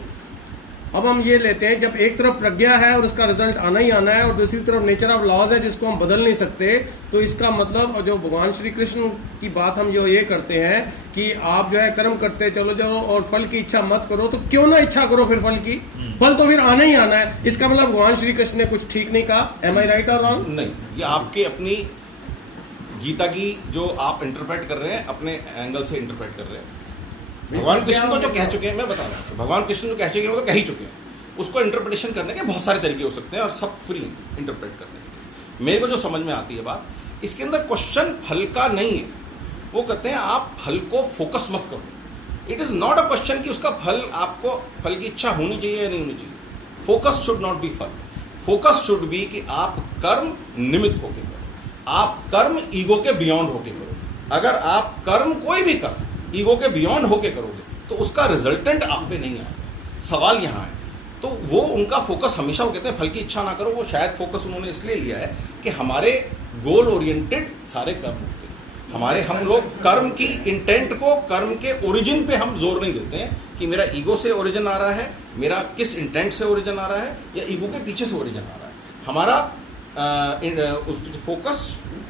अब हम ये लेते हैं, जब एक तरफ प्रज्ञा है और उसका रिजल्ट आना ही आना है और दूसरी तरफ नेचर ऑफ लॉज है जिसको हम बदल नहीं सकते, तो इसका मतलब जो भगवान श्री कृष्ण की बात हम जो ये करते हैं कि आप जो है कर्म करते चलो जाओ और फल की इच्छा मत करो, तो क्यों ना इच्छा करो फिर फल की, फल तो फिर आना ही आना है। इसका मतलब भगवान श्री कृष्ण ने कुछ ठीक नहीं कहा। एम आई राइट और रॉन्ग? नहीं, ये आपके अपनी गीता की जो आप इंटरप्रेट कर रहे हैं, अपने एंगल से इंटरप्रेट कर रहे हैं। भगवान कृष्ण को जो कह चुके हैं, मैं बता रहा हूँ, भगवान कृष्ण जो कह चुके हैं वो तो कह ही चुके हैं। उसको इंटरप्रिटेशन करने के बहुत सारे तरीके हो सकते हैं और सब फ्री इंटरप्रेट करने से। मेरे को जो समझ में आती है बात, इसके अंदर क्वेश्चन फल का नहीं है। वो कहते हैं आप फल को फोकस मत करो। It is not a question कि उसका फल, आपको फल की इच्छा होनी चाहिए या नहीं होनी चाहिए। Focus should not be fun, focus should be कि आप कर्म निमित्त होके करो, आप कर्म ईगो के बियॉन्ड होके करो। अगर आप कर्म कोई भी कर्म ईगो के बियॉन्ड होके करोगे तो उसका रिजल्टेंट आप पे नहीं आएगा। सवाल यहाँ है, तो वो उनका फोकस हमेशा, वो कहते हैं फल की इच्छा ना करो, वो शायद फोकस उन्होंने इसलिए लिया है कि हमारे गोल ओरिएंटेड सारे कर्म होते हैं हमारे, हम लोग कर्म की इंटेंट को, कर्म के ओरिजिन पे हम जोर नहीं देते हैं कि मेरा ईगो से ओरिजिन आ रहा है, मेरा किस इंटेंट से ओरिजिन आ रहा है, या ईगो के पीछे से ओरिजिन आ रहा है। हमारा उस फोकस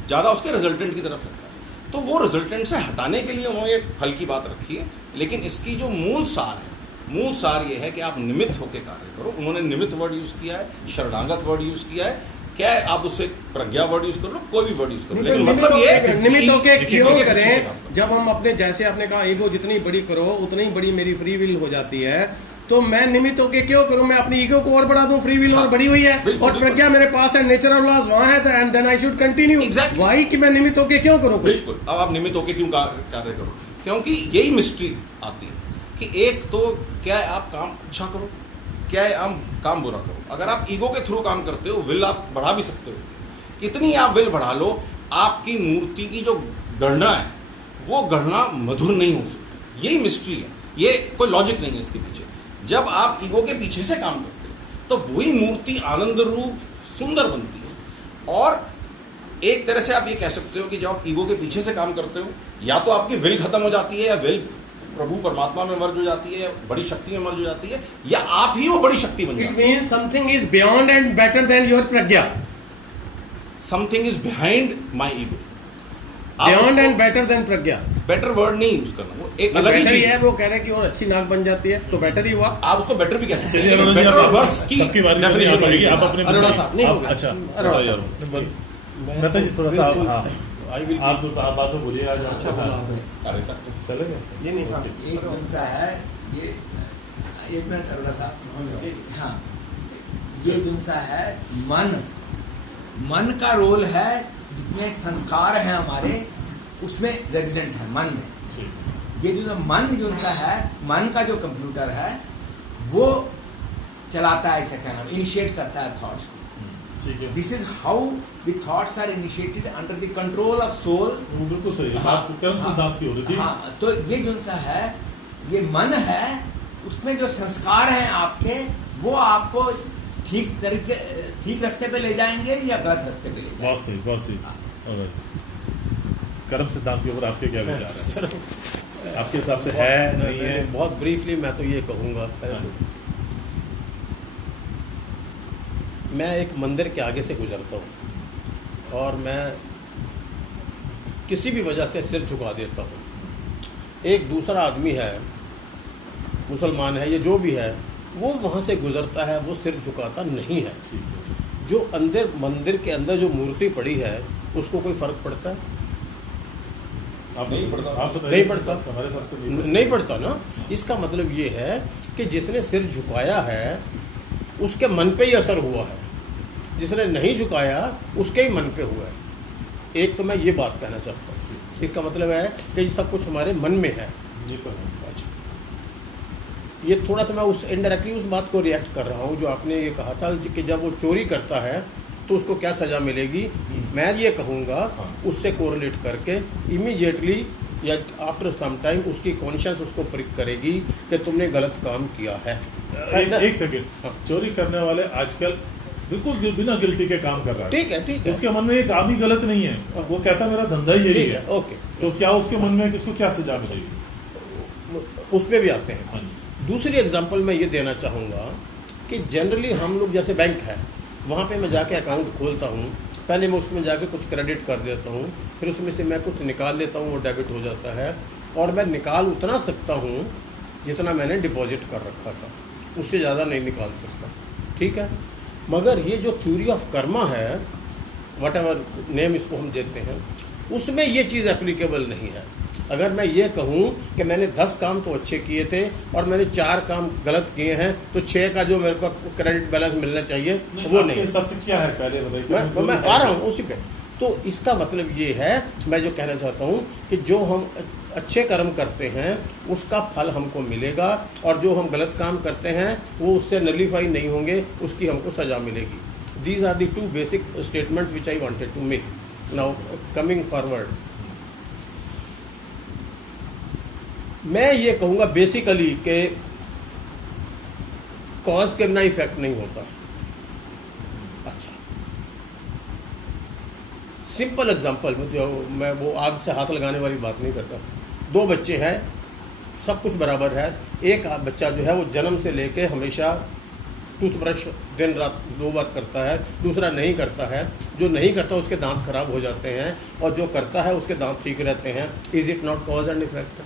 ज़्यादा उसके रिजल्टेंट की तरफ रहता है। तो वो रिजल्टेंट से हटाने के लिए उन्होंने एक फल की बात रखी है, लेकिन इसकी जो मूल सार है, मूल सार ये है कि आप निमित्त होकर कार्य करो। उन्होंने निमित्त वर्ड यूज किया है, शरणागत वर्ड यूज किया है, क्या है आप उससे प्रज्ञा वर्ड यूज कर लो, कोई भी वर्ड यूज कर लो, लेकिन मतलब ये है कि निमित्त होके क्यों ईगो के पीछे करें? काम करो। जब हम अपने, जैसे आपने कहा ईगो जितनी बड़ी करो उतनी बड़ी मेरी फ्री विल हो जाती है, तो मैं निमित्त होके क्यों करूं? मैं अपनी ईगो को और बढ़ा दूं, फ्री विल और बढ़ी हुई है, बिल्कुल, और प्रज्ञा मेरे पास है, नेचुरल लॉज वहां है, and then I should continue. Exactly. Why कि मैं निमित्त होके क्यों करूं? बिल्कुल। अब आप निमित्त होकर क्यों कार्य करो? क्योंकि यही मिस्ट्री आती है कि एक तो क्या है आप काम अच्छा करो, क्या है आप काम बुरा करो। अगर आप ईगो के थ्रू काम करते हो, विल आप बढ़ा भी सकते हो, कितनी आप विल बढ़ा लो, आपकी मूर्ति की जो गणना है वो गणना मधुर नहीं हो सकती। यही मिस्ट्री है, ये कोई लॉजिक नहीं है इसके पीछे। जब आप ईगो के पीछे से काम करते हो तो वही मूर्ति आनंद रूप सुंदर बनती है। और एक तरह से आप ये कह सकते हो कि जब आप ईगो के पीछे से काम करते हो, या तो आपकी विल खत्म हो जाती है, या विल प्रभु परमात्मा में मर्ज हो जाती है, या बड़ी शक्ति में मर्ज हो जाती है, या आप ही वो बड़ी शक्ति बन इट जाती है। Mean something is beyond and better than your Pragya, something is behind my ego. Beyond and better than Pragya. Better word नहीं यूज करना, वो एक अलग ही बेटर ही चीज है, है। वो कह रहे हैं कि और अच्छी नाक बन जाती है, तो बेटर ही हुआ। आप उसको बेटर भी कह सकते चलिए हैं, अरोड़ा जी, बेटर आप- और वर्स की सबकी बारी में definition आप आएगी, होगी। आप अपने अरोड़ा साहब, नहीं आप- होगा। अच्छा अरोड़ा थोड़ा यार मेहता जी थोड़ा सा आप- हाँ आप बात तो बोलिए आज। अच्छा अरे सर, चलेगा जी नहीं, हाँ। एक कौन सा है ये, एक मिनट अरोड़ा साहब, हाँ, ये कौन सा है, मन का रोल है, जितने संस्कार हैं हमारे उसमें रेजिडेंट है मन में। ये जो मन जो सा है, मन का जो कंप्यूटर है वो चलाता है, इसे कहना इनिशिएट करता है थॉट्स को। ठीक है, this is how the thoughts are initiated under the control of soul. वो बिल्कुल सही है। हाँ, बात कर्म सिद्धांत की हो रही थी। हाँ, तो ये जो सा है, ये मन है, उसमें जो संस्कार हैं आपके, वो आपको ठीक रास्ते पे ले जाएंगे या गलत रास्ते पे ले जाएंगे। बहुत सही, बहुत सही। कर्म सिद्धांत के ऊपर आपके क्या विचार है? आपके हिसाब से है नहीं है? बहुत ब्रीफली मैं तो ये कहूँगा, मैं एक मंदिर के आगे से गुजरता हूँ और मैं किसी भी वजह से सिर झुका देता हूँ। एक दूसरा आदमी है, मुसलमान है, ये जो भी है, वो वहाँ से गुजरता है, वो सिर झुकाता नहीं है। जो अंदर मंदिर के अंदर जो मूर्ति पड़ी है उसको कोई फर्क पड़ता है? आप नहीं पढ़ता? आप तो नहीं पढ़ता। हमारे हिसाब से नहीं पड़ता ना। इसका मतलब ये है कि जिसने सिर झुकाया है उसके मन पे ही असर हुआ है, जिसने नहीं झुकाया उसके ही मन पे हुआ है। एक तो मैं ये बात कहना चाहता हूँ, इसका मतलब है कि सब कुछ हमारे मन में है। ये तो है। अच्छा, ये थोड़ा सा मैं उस इनडायरेक्टली उस बात को रिएक्ट कर रहा हूँ जो आपने ये कहा था कि जब वो चोरी करता है तो उसको क्या सज़ा मिलेगी। मैं ये कहूँगा उससे कोरिलेट करके इमीडिएटली या आफ्टर सम टाइम उसकी कॉन्शियस उसको प्रिक करेगी कि तुमने गलत काम किया है। एक सेकेंड, चोरी करने वाले आजकल बिल्कुल बिना गिल्टी के काम कर रहा है। ठीक है, ठीक है। उसके मन में एक काम ही गलत नहीं है, वो कहता मेरा धंधा ही यही ठीक है। है, ओके। तो क्या उसके मन में उसको क्या सजा मिलेगी? उस पर भी आते हैं। हाँ जी। दूसरी एग्जांपल मैं ये देना चाहूँगा कि जनरली हम लोग, जैसे बैंक है, वहाँ पे मैं जाके अकाउंट खोलता हूँ, पहले मैं उसमें जाके कुछ क्रेडिट कर देता हूँ, फिर उसमें से मैं कुछ निकाल लेता हूँ, वो डेबिट हो जाता है, और मैं निकाल उतना सकता हूँ जितना मैंने डिपॉजिट कर रखा था, उससे ज़्यादा नहीं निकाल सकता। ठीक है, मगर ये जो थ्योरी ऑफ कर्मा है, वट एवर नेम इसको हम देते हैं, उसमें ये चीज़ एप्लीकेबल नहीं है। अगर मैं ये कहूँ कि मैंने 10 काम तो अच्छे किए थे और मैंने 4 काम गलत किए हैं, तो 6 का जो मेरे को क्रेडिट बैलेंस मिलना चाहिए वो नहीं। सबसे क्या है पहले बताइए। मैं आ रहा हूँ उसी पे। तो इसका मतलब ये है, मैं जो कहना चाहता हूँ कि जो हम अच्छे कर्म करते हैं उसका फल हमको मिलेगा, और जो हम गलत काम करते हैं वो उससे नलीफाई नहीं होंगे, उसकी हमको सजा मिलेगी। These are the two basic statement which I wanted to make. Now coming forward, मैं ये कहूँगा बेसिकली कि कॉज के बिना इफेक्ट नहीं होता है। अच्छा, सिंपल एग्जांपल में, जो मैं वो आग से हाथ लगाने वाली बात नहीं करता। दो बच्चे हैं, सब कुछ बराबर है। एक बच्चा जो है वो जन्म से लेके हमेशा टूथब्रश दिन रात 2 बार करता है, दूसरा नहीं करता है। जो नहीं करता उसके दांत खराब हो जाते हैं, और जो करता है उसके दांत ठीक रहते हैं। Is it not cause and effect?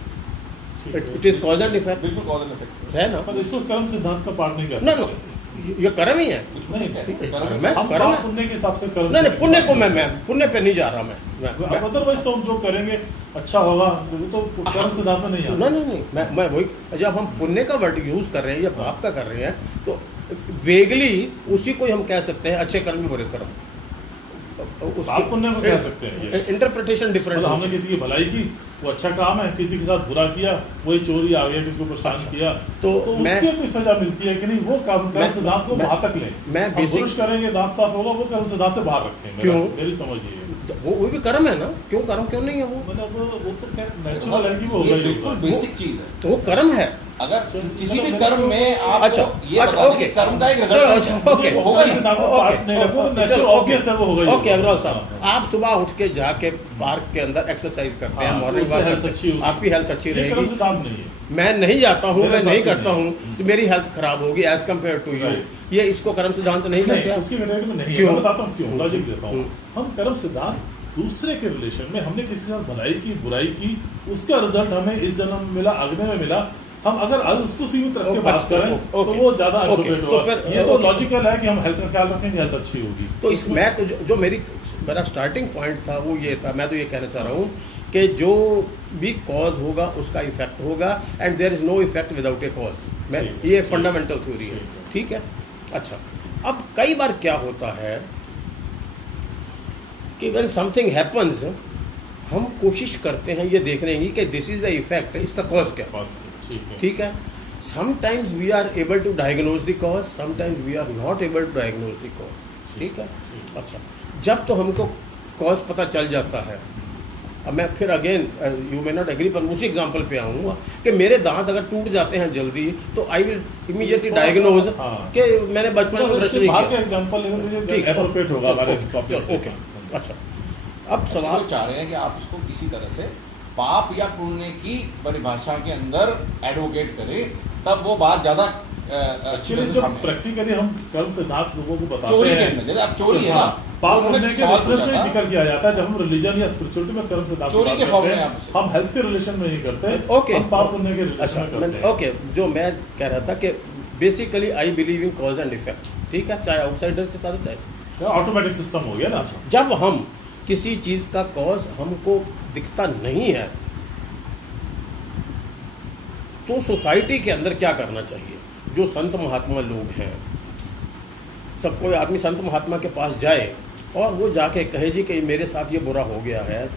It is cause and effect, बिल्कुल कॉज एंड इफेक्ट है ना? पर इसको कर्म सिद्धांत का पार्ट नहीं कर ना सकते। ना, ये कर्म ही है। नहीं, कर्म है, हम कर्म पाप है। पुण्य के हिसाब से कर्म नहीं नहीं, करेंगे। पुण्य को मैं पुण्य पे नहीं जा रहा मैं अदरवाइज तो हम जो करेंगे अच्छा होगा, वो तो कर्म सिद्धांत में नहीं आता। नहीं, मैं वही, जब हम पुण्य का वर्ड यूज कर रहे हैं या पाप का कर रहे हैं तो वेगली उसी को हम कह सकते हैं अच्छे कर्म बुरे कर्म। पाप पुण्य को कह सकते हैं। Interpretation different. मतलब हमने किसी की भलाई की, वो अच्छा काम है, किसी के साथ बुरा किया, वही चोरी आ गया, किसी को परेशान अच्छा, किया, तो उसकी कोई सजा मिलती है कि नहीं? वो कर्म सिद्धांत को वहां तक लें। मैं हम basic- ब्रश करेंगे, दांत साफ होगा, वो कर्म सिद्धांत से बाहर रखें। क्यों? मेरी समझ ये है। वो भी कर्म है ना, क्यों कर्म क्यों नहीं है? वो मतलब वो तो खैर नेचुरल है कि वो होगा ये ही बिल्कुल होगा। बेसिक चीज है। तो वो कर्म है। अगर किसी भी कर्म में आप अच्छा, ये अच्छा, बता दें ओके। कि कर्म का एक चलो, रिजल्ट अच्छा, ओके। होगा ही। सिद्धांत को पार्ट नहीं रखो, तो नेचुरल ऑब्वियस है वो होगा ही ओके होगा। अग्रवाल साहब, हाँ। आप सुबह उठ के जाके पार्क के अंदर एक्सरसाइज करते हैं, हाँ, मॉर्निंग उससे वॉक हेल्थ करते अच्छी हैं, होगी। आपकी हेल्थ अच्छी ये कर्म रहेगी। सिद्धांत नहीं है। मैं नहीं जाता हूँ, मेरे मैं नहीं हिसाब से करता नहीं। हूँ तो मेरी हेल्थ खराब होगी as compare to you. Right. ये इसको कर्म सिद्धांत नहीं नहीं, करते आप? उसकी कैटेगरी में नहीं है। क्यों? मैं बताता हूँ क्यों, लॉजिक देता हूँ। हम्म। हम कर्म सिद्धांत दूसरे के रिलेशन में, हमने किसी के साथ भलाई की, बुराई की, उसका रिजल्ट हमें इस जन्म में मिला, अगले में मिला। हम अगर उसको सीमित रख के बात अच्छा, करें तो ओके। वो ज्यादा ओके, अप्रोप्रिएट तो होगा। फिर- ये तो ओके। लॉजिकल है कि हम हेल्थ का ख्याल रखेंगे, हेल्थ अच्छी होगी। तो इस मैं तो जो मेरा स्टार्टिंग पॉइंट था वो ये था, मैं तो ये कहना चाह रहा हूँ कि जो भी कॉज होगा उसका इफेक्ट होगा, and there is no effect without a cause. मैं ठीक है। ये फंडामेंटल थ्योरी है, ठीक है। ठीक है? अच्छा, अब कई बार क्या होता है कि व्हेन समथिंग हैपन्स, हम कोशिश करते हैं ये देखने की कि दिस इज द इफेक्ट, इसका कॉज क्या है। बस, ठीक है। ठीक है? Sometimes we are able to diagnose the cause, sometimes we are not able to diagnose the cause. ठीक है? अच्छा, जब तो हमको कॉज पता चल जाता है, अब मैं फिर again you may not agree, पर उसी एग्जांपल पे आऊँगा कि मेरे दांत अगर टूट जाते हैं जल्दी तो आई विल इमीडिएटली डायग्नोज हाँ। कि मैंने बचपन में ब्रश नहीं बाहर का किया। एग्जांपल ठीक है, एप्रोप्रिएट होगा हमारे ओके, टॉपिक से। ओके, अच्छा। अब सवाल सवाल चाह रहे हैं कि आप इसको किसी तरह से पाप या पुण्य की परिभाषा के अंदर एडवोकेट करें, तब वो बात ज्यादा अच्छी एक्चुअली तरह से जब सामने आएगी। प्रैक्टिकली हम कर्म सिद्धांत लोगों को बताते चोरी के हैं, अंदर, जैसे अब चोरी है ना, हाँ, पाप उन्होंने पुण्य के सवाल रेफरेंस पूछा में था। जिक्र किया जाता है। जब हम रिलीजन या स्पिरिचुअलिटी में कर्म सिद्धांत की चोरी बात के करते फॉर्म में हैं, आप उसे- हम हेल्थ के रिलेशन में नहीं करते, ओके। हम पाप पुण्य के रिलेशन अच्छा, में करते हैं। ओके, जो मैं कह रहा था कि basically I believe in cause and effect, ठीक है, चाहे आउटसाइडर के साथ चाहे। ऑटोमेटिक सिस्टम हो गया ना। जब हम किसी चीज का कॉज हमको दिखता नहीं है तो सोसाइटी के अंदर क्या करना चाहिए? जो संत महात्मा लोग हैं, सब कोई आदमी संत महात्मा के पास जाए और वो जाके कहे जी कि मेरे साथ ये बुरा हो गया है,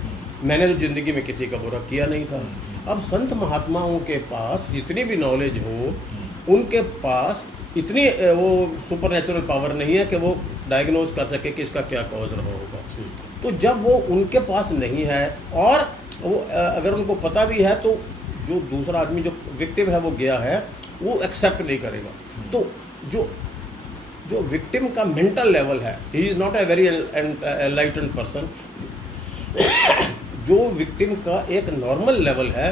मैंने तो जिंदगी में किसी का बुरा किया नहीं था। अब संत महात्माओं के पास जितनी भी नॉलेज हो, उनके पास इतनी वो सुपर नेचुरल पावर नहीं है कि वो डायग्नोज कर सके कि इसका क्या कॉज रहा होगा। तो जब वो उनके पास नहीं है और वो अगर उनको पता भी है तो जो दूसरा आदमी जो विक्टिम है वो गया है, वो एक्सेप्ट नहीं करेगा। तो जो विक्टिम का मेंटल लेवल है, he is not a very enlightened person. जो विक्टिम का एक नॉर्मल लेवल है,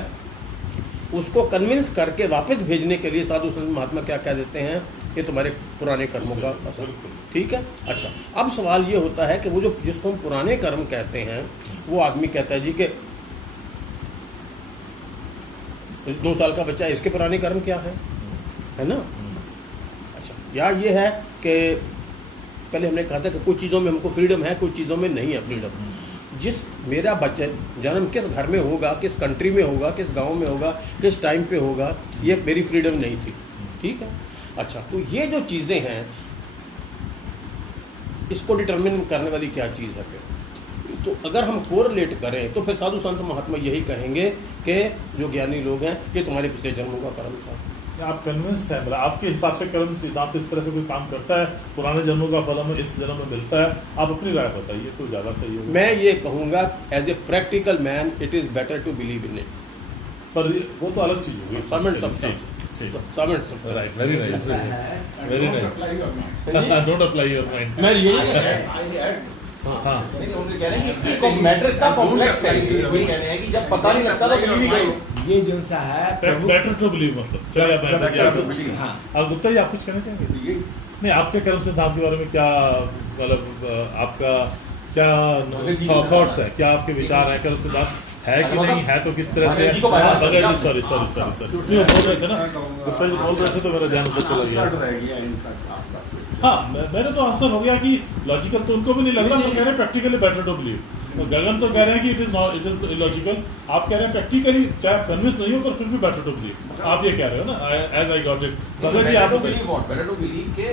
उसको कन्विंस करके वापस भेजने के लिए साधु संत महात्मा क्या कह देते हैं, ये तुम्हारे पुराने कर्मों का असर। ठीक है? अच्छा, अब सवाल ये होता है कि वो जो जिसको हम पुराने कर्म कहते हैं, वो आदमी कहता है जी कि 2 साल का बच्चा, इसके पुराने कर्म क्या है ना? अच्छा, या ये है कि पहले हमने कहा था कि कुछ चीज़ों में हमको फ्रीडम है, कुछ चीज़ों में नहीं है फ्रीडम। जिस मेरा बच्चा जन्म किस घर में होगा, किस कंट्री में होगा, किस गांव में होगा, किस टाइम पे होगा, ये मेरी फ्रीडम नहीं थी। ठीक है? अच्छा, तो ये जो चीज़ें हैं, इसको डिटरमिन करने वाली क्या चीज़ है फिर? तो अगर हम कोरिलेट करें तो फिर साधु संत महात्मा यही कहेंगे कि जो ज्ञानी लोग हैं कि तुम्हारे पिछले जन्मों का कर्म था। आप कन्विंस हैं, मतलब आपके हिसाब से कर्म सिद्धांत इस तरह से कोई काम करता है, पुराने जन्मों का फल हमें इस जन्म में मिलता है? आप अपनी राय बताइए तो ज्यादा सही होगा। मैं ये कहूँगा as a practical man it is better to believe in it. पर वो तो अलग चीज होगी। समझ सकता right, very nice, very nice. Don't apply your mind. मैं ये हाँ, उनसे कह रहे हैं कि मैटर इतना कॉम्प्लेक्स है, ये कह रहे हैं कि जब पता नहीं लगता तो बिलीव ही करो। ये जो सा है बेटर टू बिलीव, मतलब चलिए आप better to believe, हाँ। अब गुप्ता जी आप कुछ कहना चाहेंगे? नहीं, आपके कर्म सिद्धांत के बारे में क्या, मतलब आपका क्या थॉट्स है, क्या आपके विचार हैं? कर्म सिद्धांत है कि नहीं है, तो किस तरह से? सॉरी नहीं, बोल रहे थे ना, गुप्ता जी बोल रहे थे तो मेरा ध्यान उधर चला गया। हाँ, मेरे तो आंसर हो गया कि लॉजिकल तो उनको भी नहीं लग रहा, तो कह रहे हैं प्रैक्टिकली बेटर टू बिलीव। तो गगन तो कह रहे हैं कि इट इज इलॉजिकल, आप कह रहे हैं प्रैक्टिकली चाहे कन्विंस नहीं हो पर फिर भी बेटर टू बिलीव। आप ये कह रहे हो ना, as I got it. Bhagat ji आप बेटर टू बिलीव के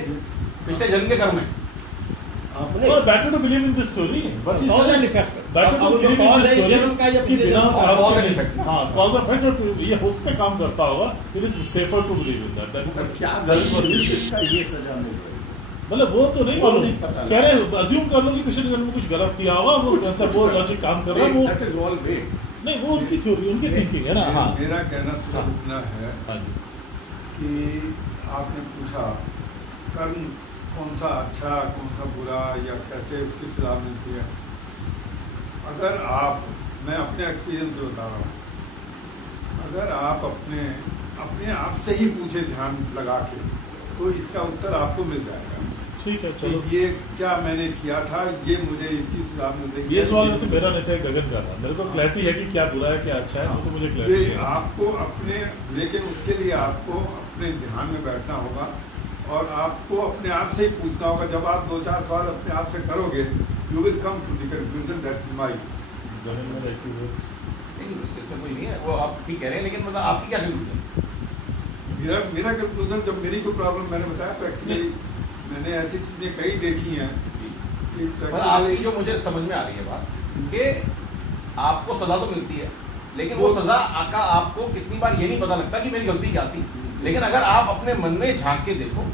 पिछले जन्म के कर्म है, और better to believe in this story, cause and effect. Better to believe in this story कि बिना cause and effect। हाँ, कॉज एंड इफेक्ट, ये उस पे काम करता होगा। It is safer to believe in that. क्या गलत हो इसका ये सजा नहीं होगी। मतलब वो तो नहीं वो मालूम, नहीं पता कह रहे हैं अज्यूम कर लो कि पिछले जन्म में कुछ गलत किया होगा, वो ऐसा वो लॉजिक काम कर रहा है। वो That is all vague। नहीं, वो उनकी थ्योरी, उनकी थिंकिंग है ना। हाँ मेरा कहना सिर्फ इतना है हाँ जी, कि आपने पूछा कर्म कौन सा अच्छा कौन सा बुरा या कैसे उसकी सलाह मिलती है। अगर आप, मैं अपने एक्सपीरियंस से बता रहा हूँ, अगर आप अपने आप से ही पूछे ध्यान लगा के तो इसका उत्तर आपको मिल जाएगा। ठीक है, कि चलो। ये क्या मैंने किया था, ये मुझे इसकी सलाह मिल रही है। ये सवाल वैसे मेरा नहीं था, गगन का था। मेरे को क्लैरिटी है कि क्या बुरा है क्या अच्छा है, वो तो मुझे क्लैरिटी ये है। आपको अपने, लेकिन उसके लिए आपको अपने ध्यान में बैठना होगा और आपको अपने आप से ही पूछना होगा। जब आप 2-4 सवाल अपने आप से करोगे, you will come to the conclusion that's my. गगन में like to go। इसमें कोई नहीं है, वो आप ठीक कह रहे हैं, लेकिन मतलब आपकी क्या कंक्लूजन? मेरा कंक्लूजन, जब मेरी कोई प्रॉब्लम, मैंने बताया प्रैक्टिकली मैंने ऐसी चीजें कई देखी हैं कि मतलब आपकी जो मुझे समझ में आ रही है बात कि आपको सजा तो मिलती है, लेकिन वो सजा का आपको कितनी बार ये नहीं पता लगता कि मेरी गलती क्या थी। लेकिन अगर आप अपने मन में झांक के देखो,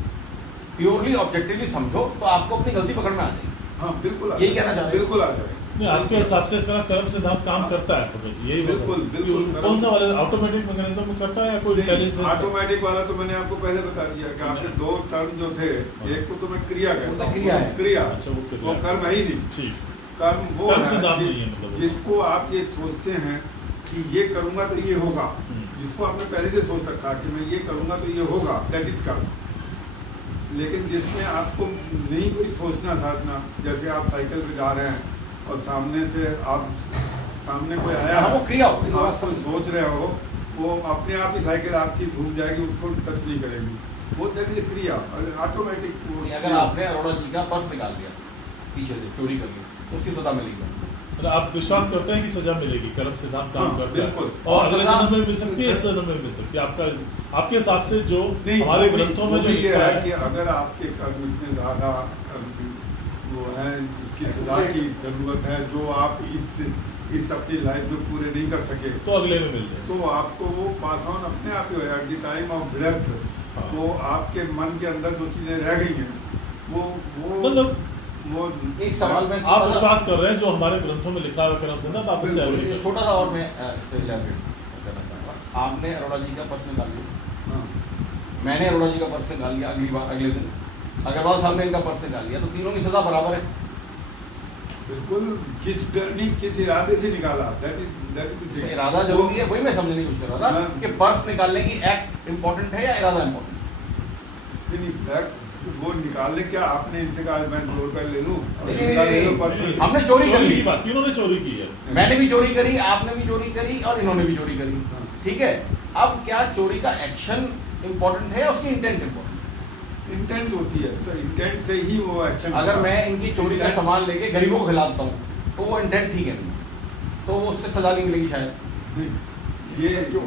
प्योरली ऑब्जेक्टिवली समझो, तो आपको अपनी गलती पकड़ में आ जाएगी। हाँ बिल्कुल, यही कहना चाहते हैं? बिल्कुल आ जाएगा। नहीं, आपके हिसाब से इसका कर्म सिद्धांत काम करता है भगत जी, यही बिल्कुल, बिल्कुल। कौन सा वाला ऑटोमेटिक मैकेनिज्म में करता है या कोई इंटेलिजेंस? ऑटोमेटिक वाला तो मैंने आपको पहले बता दिया कि आपके 2 टर्म जो थे, एक को तो मैं क्रिया कहता हूँ, क्रिया है। क्रिया, अच्छा, वो क्रिया वो है। कर्म है ही नहीं। ठीक, कर्म वो कर्म है सिद्धांत नहीं है, मतलब वो। जिसको आप ये सोचते हैं कि ये करूंगा तो ये होगा, जिसको आपने पहले से सोच रखा कि मैं ये करूंगा तो ये होगा, दैट इज कर्म। लेकिन जिसमें आपको नहीं कोई सोचना साधना, जैसे आप साइकिल पे जा रहे हैं और सामने से सामने कोई आया, वो क्रिया होगी। आप कोई सोच रहे हो, वो अपने आप ही साइकिल आपकी घूम जाएगी, उसको टच नहीं करेगी, वो दैट इज क्रिया, ऑटोमेटिक। अगर आपने अरोड़ा जी का पर्स निकाल लिया पीछे से, चोरी कर ली, तो उसकी सजा मिलेगी। मतलब आप विश्वास करते हैं कि सजा मिलेगी, कर्म सिद्धांत काम हाँ, करता बिल्कुल। है और अगले सजा- जन्म में मिल सकती है, इस जन्म में मिल सकती है। आपके हिसाब से जो नहीं, हमारे वो भी- ग्रंथों में वो जो भी ये लिखा है है कि अगर आपके कर्म इतने ज्यादा वो है जिसकी सजा की जरूरत है, जो आप इस अपनी लाइफ में पूरे नहीं कर सके, तो अगले में मिल जाए। तो आपको वो पास ऑन अपने आप ही at the time of death. हाँ। तो आपके मन के अंदर जो चीजें रह गई हैं वो मतलब वो एक सवाल में आप विश्वास कर रहे हैं जो हमारे ग्रंथों में लिखा हुआ कर्म सिद्धांत, आप उससे बिल्कुल। agree एक छोटा सा और मैं इस पे elaborate करना चाहूँगा। आपने अरोड़ा जी का पर्स निकाल लिया, हाँ, मैंने अरोड़ा जी का पर्स निकाल लिया, अगले दिन अग्रवाल साहब ने इनका पर्स निकाल लिया, तो तीनों की सजा बराबर है। बिल्कुल। किस इरादे से निकाला, दैट इज इसमें इरादा जरूरी है, वही मैं समझने की कोशिश कर रहा था कि पर्स निकालने की एक्ट इंपॉर्टेंट है या इरादा इंपॉर्टेंट? नहीं, बैग वो निकालने क्या आपने इनसे कहा मैं 2 रुपए ले लूं? नहीं, हमने चोरी कर ली, तीनों ने चोरी की है। मैंने भी चोरी करी, आपने भी चोरी करी और इन्होंने भी चोरी करी, ठीक है। अब क्या चोरी का एक्शन इंपॉर्टेंट है या उसकी इंटेंट इंपॉर्टेंट? इंटेंट होती है, तो इंटेंट से ही वो एक्शन। अगर मैं इनकी चोरी का सामान लेके गरीबों को खिलाता हूँ तो वो इंटेंट ठीक है नहीं, तो वो उससे सजा नहीं मिलेगी शायद। ये जो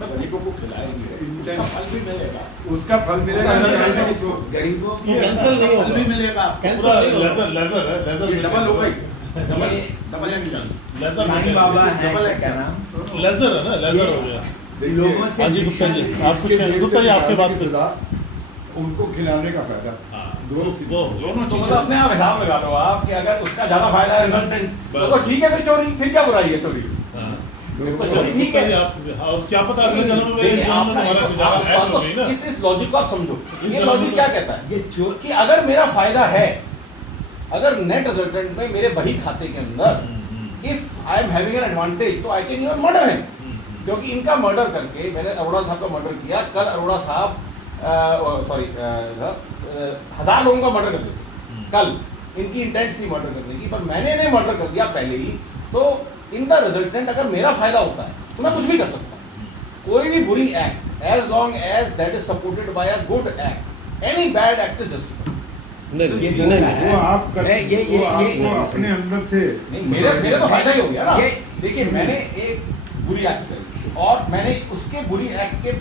गरीबों को खिलाएंगे इंटेंट उसका फल भी मिलेगा। उसका फल मिलेगा, उसका नहीं तो गरीबों को ये कैंसिल नहीं होगा, भी मिलेगा। पूरा लेजर है, लेजर ये डबल हो गई। ये double angle laser Sai Baba mechanism. है डबल क्या एक्शन। नाम लेजर है ना, लेजर हो गया। लोगों से हाँ जी, गुप्ता जी, आप कुछ कहें? गुप्ता जी, आपके बात पे। उनको खिलाने का फायदा हाँ, दोनों वो दोनों तो मतलब अपने आप हिसाब लगा लो आप कि अगर उसका ज्यादा फायदा है रिजल्टेंट तो ठीक है, फिर चोरी, फिर क्या बुराई है चोरी? हाँ। दोनों तो को- चलिए, ठीक है। और क्या पता अगले जन्म में मेरे देखिए, जन्म में आप तुम्हारा ना- गुजारा आप ऐश हो गई ना। इस लॉजिक को आप समझो। इस ये जन्म लॉजिक में- क्या कहता है ये चोर कि अगर मेरा फायदा है, अगर नेट रिजल्टेंट में मेरे बही खाते के अंदर if I am having an advantage तो I can even murder him, क्योंकि इनका मर्डर करके मैंने अरोड़ा साहब का मर्डर किया, कल अरोड़ा साहब सॉरी 1000 लोगों का मर्डर कर देते, कल इनकी इंटेंट थी मर्डर करने की, पर मैंने इन्हें मर्डर कर दिया पहले ही, तो इन द रिजल्टेंट अगर मेरा फायदा होता है तो मैं कुछ भी कर सकता हूँ। कोई भी बुरी act as long as that is supported by a good act, any bad act is justified. ये नहीं, नहीं, नहीं, वो आप कर, ये- वो आपको ये- अपने अंदर से नहीं, मेरे तो फायदा ही हो गया ना। ये- देखिए, मैंने एक बुरी एक्ट करी और मैंने उसके बुरी एक्ट के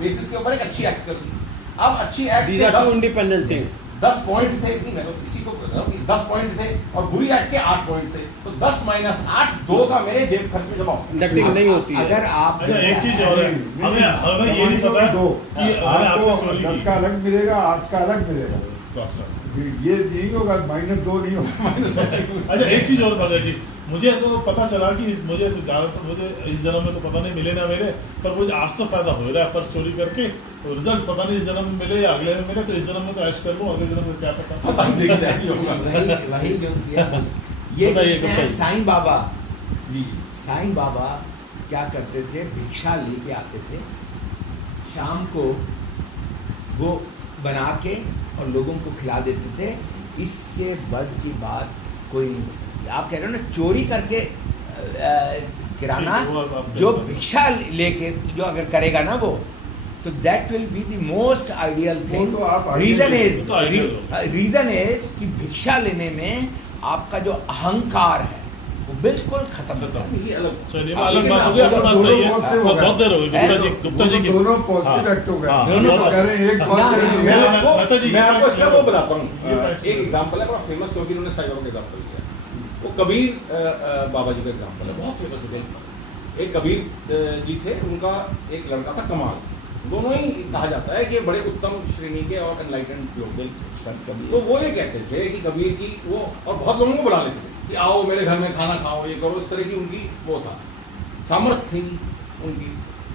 बेसिस के ऊपर एक अच्छी एक्ट कर दी। अब अच्छी एक्ट These के are two independent things. 10 point थे, नहीं मैं तो इसी को बोल रहा हूँ कि 10 पॉइंट थे और बुरी एक्ट के 8 पॉइंट थे, तो 10 माइनस 8 2 का मेरे जेब खर्च में जमा हो गया। Deducting नहीं होती है। अगर आप अच्छा, एक चीज और है, हमें ये नहीं पता दो कि अगर आपको आपको चोरी 10 की का अलग मिलेगा, 8 का अलग मिलेगा। ये नहीं होगा, -2 नहीं होगा। अच्छा, एक चीज और भगत जी, मुझे तो पता चला कि मुझे तो ज्यादातर मुझे इस जन्म में तो पता नहीं मिले ना मेरे, पर मुझे आज तो फायदा हो रहा है पर्स चोरी करके, तो रिजल्ट पता नहीं इस जन्म में मिले या अगले में मिले, तो इस जन्म में तो ऐश कर लूं, अगले जन्म में क्या पता। पता नहीं देखा जाएगी होगा। वही जो सिया ये बताइए, कैसे हैं बताइए। साईं बाबा जी साईं बाबा क्या करते थे, भिक्षा लेके आते थे, शाम को वो बना के और लोगों को खिला देते थे। इसके बद की बात कोई नहीं हो सकती। आप कह रहे हो ना चोरी करके किराना, ठीक है, वो आप जो बिल्कुल। भिक्षा लेके जो अगर करेगा ना वो, तो that will be the most ideal वो थिंग। तो आप रीजन ideal इज तो ideal हो। रीजन इज कि भिक्षा लेने में आपका जो अहंकार है वो बिल्कुल खत्म हो जाता है। ये अलग चलिए, हाँ, अलग लेकिन बात आप हो गई, आपका बात दोनों सही है। positive हो गए। बहुत देर हो गई गुप्ता जी, गुप्ता जी की दोनों पॉजिटिव हाँ, एक्ट हो गए। हाँ, दोनों दोनों तो कह रहे हैं एक ना, पॉजिटिव ना, नहीं मैं है। माता आपको जी, मैं ये आपको बात इसका सुनो। वो बताता हूँ। ये बात एक एग्जांपल है बड़ा फेमस, क्योंकि उन्होंने साईं बाबा का एग्जांपल लिया। वो कबीर बाबा जी का एग्जांपल है, बहुत फेमस है। एक कबीर जी थे, उनका एक लड़का था कमाल। दोनों ही कहा जाता है कि बड़े उत्तम श्रेणी के और एनलाइटेंड लोग। सब कभी तो वो ये कहते थे कि कबीर की वो, और बहुत लोगों को बुला लेते थे कि आओ मेरे घर में खाना खाओ, ये करो, इस तरह की उनकी वो था, सामर्थ्य थी उनकी।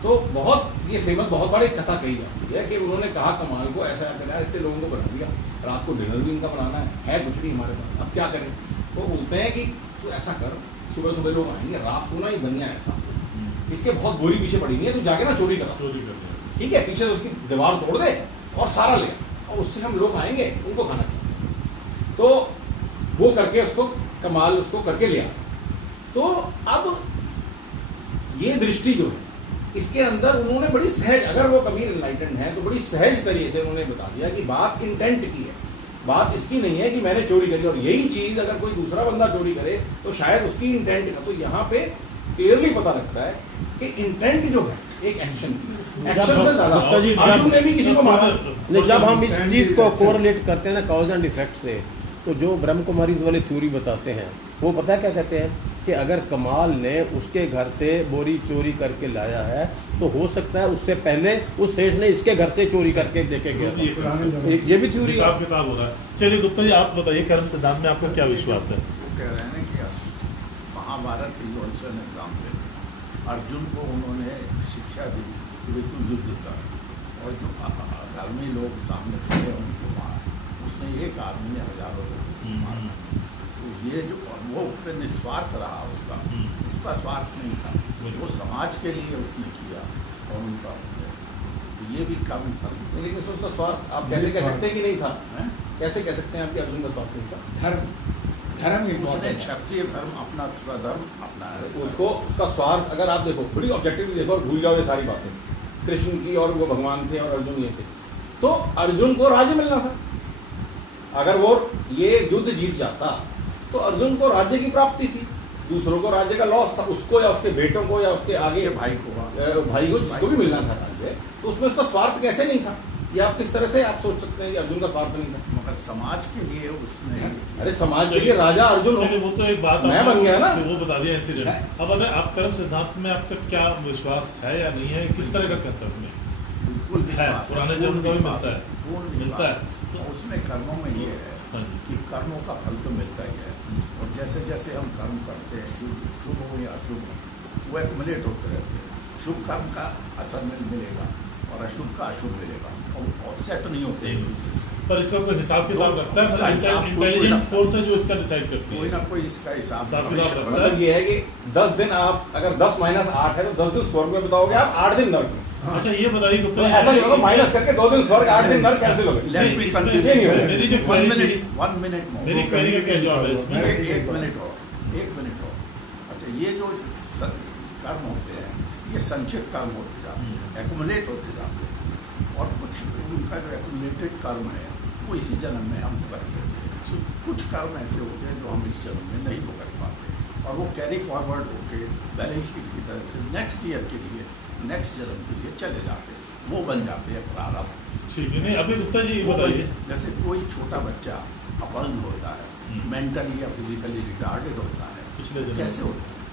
तो बहुत ये फेमस, बहुत बड़ी कथा कही जाती है कि उन्होंने कहा कमाल को, ऐसा यार इतने लोगों को बना दिया, रात को डिनर भी इनका बनाना है कुछ भी हमारे पास, अब क्या करें। वो बोलते हैं कि तू ऐसा कर, सुबह सुबह लोग आएंगे, रात को ना ये बनिया ऐसा, इसके बहुत गोरी पीछे पड़ी नहीं है, तू जाके ना चोरी करा, चोरी करते हैं। ठीक है, पीछे से उसकी दीवार तोड़ दे और सारा ले, और उससे हम लोग आएंगे, उनको खाना खिलाएंगे। तो वो करके उसको कमाल उसको करके ले आया। तो अब ये दृष्टि जो है, इसके अंदर उन्होंने बड़ी सहज, अगर वो कबीर एनलाइटेंड है तो बड़ी सहज तरीके से उन्होंने बता दिया कि बात इंटेंट की है, बात इसकी नहीं है कि मैंने चोरी करी, और यही चीज अगर कोई दूसरा बंदा चोरी करे तो शायद उसकी इंटेंट का। तो यहाँ पे क्लियरली पता लगता है कि इंटेंट जो है एक एक्शन की, एक्शन से ज्यादा गुप्ता जी, अर्जुन ने भी किसी को मारा। नहीं, जब हम इस चीज को कोरिलेट करते हैं ना कॉज एंड इफेक्ट से, तो जो ब्रह्म कुमारीज वाली थ्योरी बताते हैं वो पता है क्या कहते हैं कि अगर कमाल ने उसके घर से बोरी चोरी करके लाया है तो हो सकता है उससे पहले उस सेठ ने इसके घर से चोरी करके देके गया था। पुराने जमाने ये भी थ्योरी है। हिसाब किताब हो रहा है। चलिए गुप्ता जी, आप बताइए, कर्म सिद्धांत में आपका क्या विश्वास है? वो कह रहे हैं कि Mahabharata is also an example. Arjun को उन्होंने शिक्षा दी कि भाई तू युद्ध कर, और जो धर्मी लोग सामने खड़े हैं उनको मार। उसने एक आदमी ने हजारों लोगों को मारा। तो ये जो वो उस पर निस्वार्थ रहा, उसका स्वार्थ नहीं था, वो समाज के लिए उसने किया और उनका तो ये भी कर्म फल। लेकिन उसका स्वार्थ आप कैसे कह सकते हैं कि नहीं था? हैं? कैसे कह सकते हैं आप कि अर्जुन का स्वार्थ नहीं था? धर्म उसने important है। क्षत्रिय धर्म अपना, स्वधर्म अपना है। उसको उसका स्वार्थ अगर आप देखो, बड़ी ऑब्जेक्टिवली देखो और भूल जाओ ये सारी बातें, कृष्ण की और वो भगवान थे और अर्जुन ये थे, तो अर्जुन को राज्य मिलना था। अगर वो ये युद्ध जीत जाता तो अर्जुन को राज्य की प्राप्ति थी, दूसरों को राज्य का लॉस था, उसको या उसके बेटों को या उसके आगे भाई को जिसको भी मिलना था राज्य, तो उसमें उसका स्वार्थ कैसे नहीं था? ये आप किस तरह से आप सोच सकते हैं कि अर्जुन का स्वार्थ नहीं था? मगर समाज के लिए उसने अरे समाज के लिए राजा अर्जुन चलिए वो तो एक बात मैं आपने बन गया ना। वो बता दिया इंसिडेंट। अब अगर आप कर्म सिद्धांत में आपका क्या विश्वास है या नहीं है, किस तरह का कंसेप्ट में बिल्कुल है? विश्वास है, पुराने जन्म का भी मिलता है, पूर्ण मिलता है। विश्वास। तो उसमें कर्मों में ये है हाँ। कि कर्मों का फल तो मिलता ही है, और जैसे जैसे हम कर्म करते हैं, शुभ हो या अशुभ हो, वो एक्युमुलेट होते रहते हैं। शुभ कर्म का असर मिलेगा और अशुभ का अशुभ मिलेगा, और ऑफसेट नहीं होते एक दूसरे से। पर इसका कोई हिसाब किताब रखता इसका है? हिसाब इंटेलिजेंट फोर्स है जो इसका डिसाइड करती कोई है। ना कोई इसका हिसाब हिसाब हमेशा किताब रखता मतलब ये है कि 10 दिन आप अगर 10 माइनस 8 है तो 10 दिन स्वर्ग में बिताओगे आप, 8 दिन नर्क में। अच्छा ये बताइए तो गुप्ता जी, ऐसा नहीं होगा माइनस करके 2 दिन स्वर्ग 8 दिन नर्क कैसे लोगे? Let me इसमें continue. ये नहीं होगा। मेरी जो One क्वेरी minute, थी, 1 minute more. मेरी क्वेरी का क्या जवाब है इसमें? एक मिनट और। अच्छा, ये जो कर्म होते हैं, ये संचित कर्म होते जाते हैं, एक्युमुलेट होते जाते हैं, और कुछ उनका जो एक्युमुलेटेड कर्म है वो इसी जन्म में हम भुगत लेते हैं। कुछ कर्म ऐसे होते हैं जो हम इस जन्म में नहीं भुगत पाते, और वो कैरी फॉरवर्ड होके बैलेंस शीट की तरह से नेक्स्ट ईयर के लिए, नेक्स्ट जन्म के लिए चले जाते हैं, वो बन जाते हैं प्रारब्ध। ठीक है। नहीं अभी गुप्ता जी वो बताइए। जैसे कोई छोटा बच्चा अपंग होता है, मेंटली या फिजिकली रिटार्डेड होता है, पिछले जन्म कैसे होता है?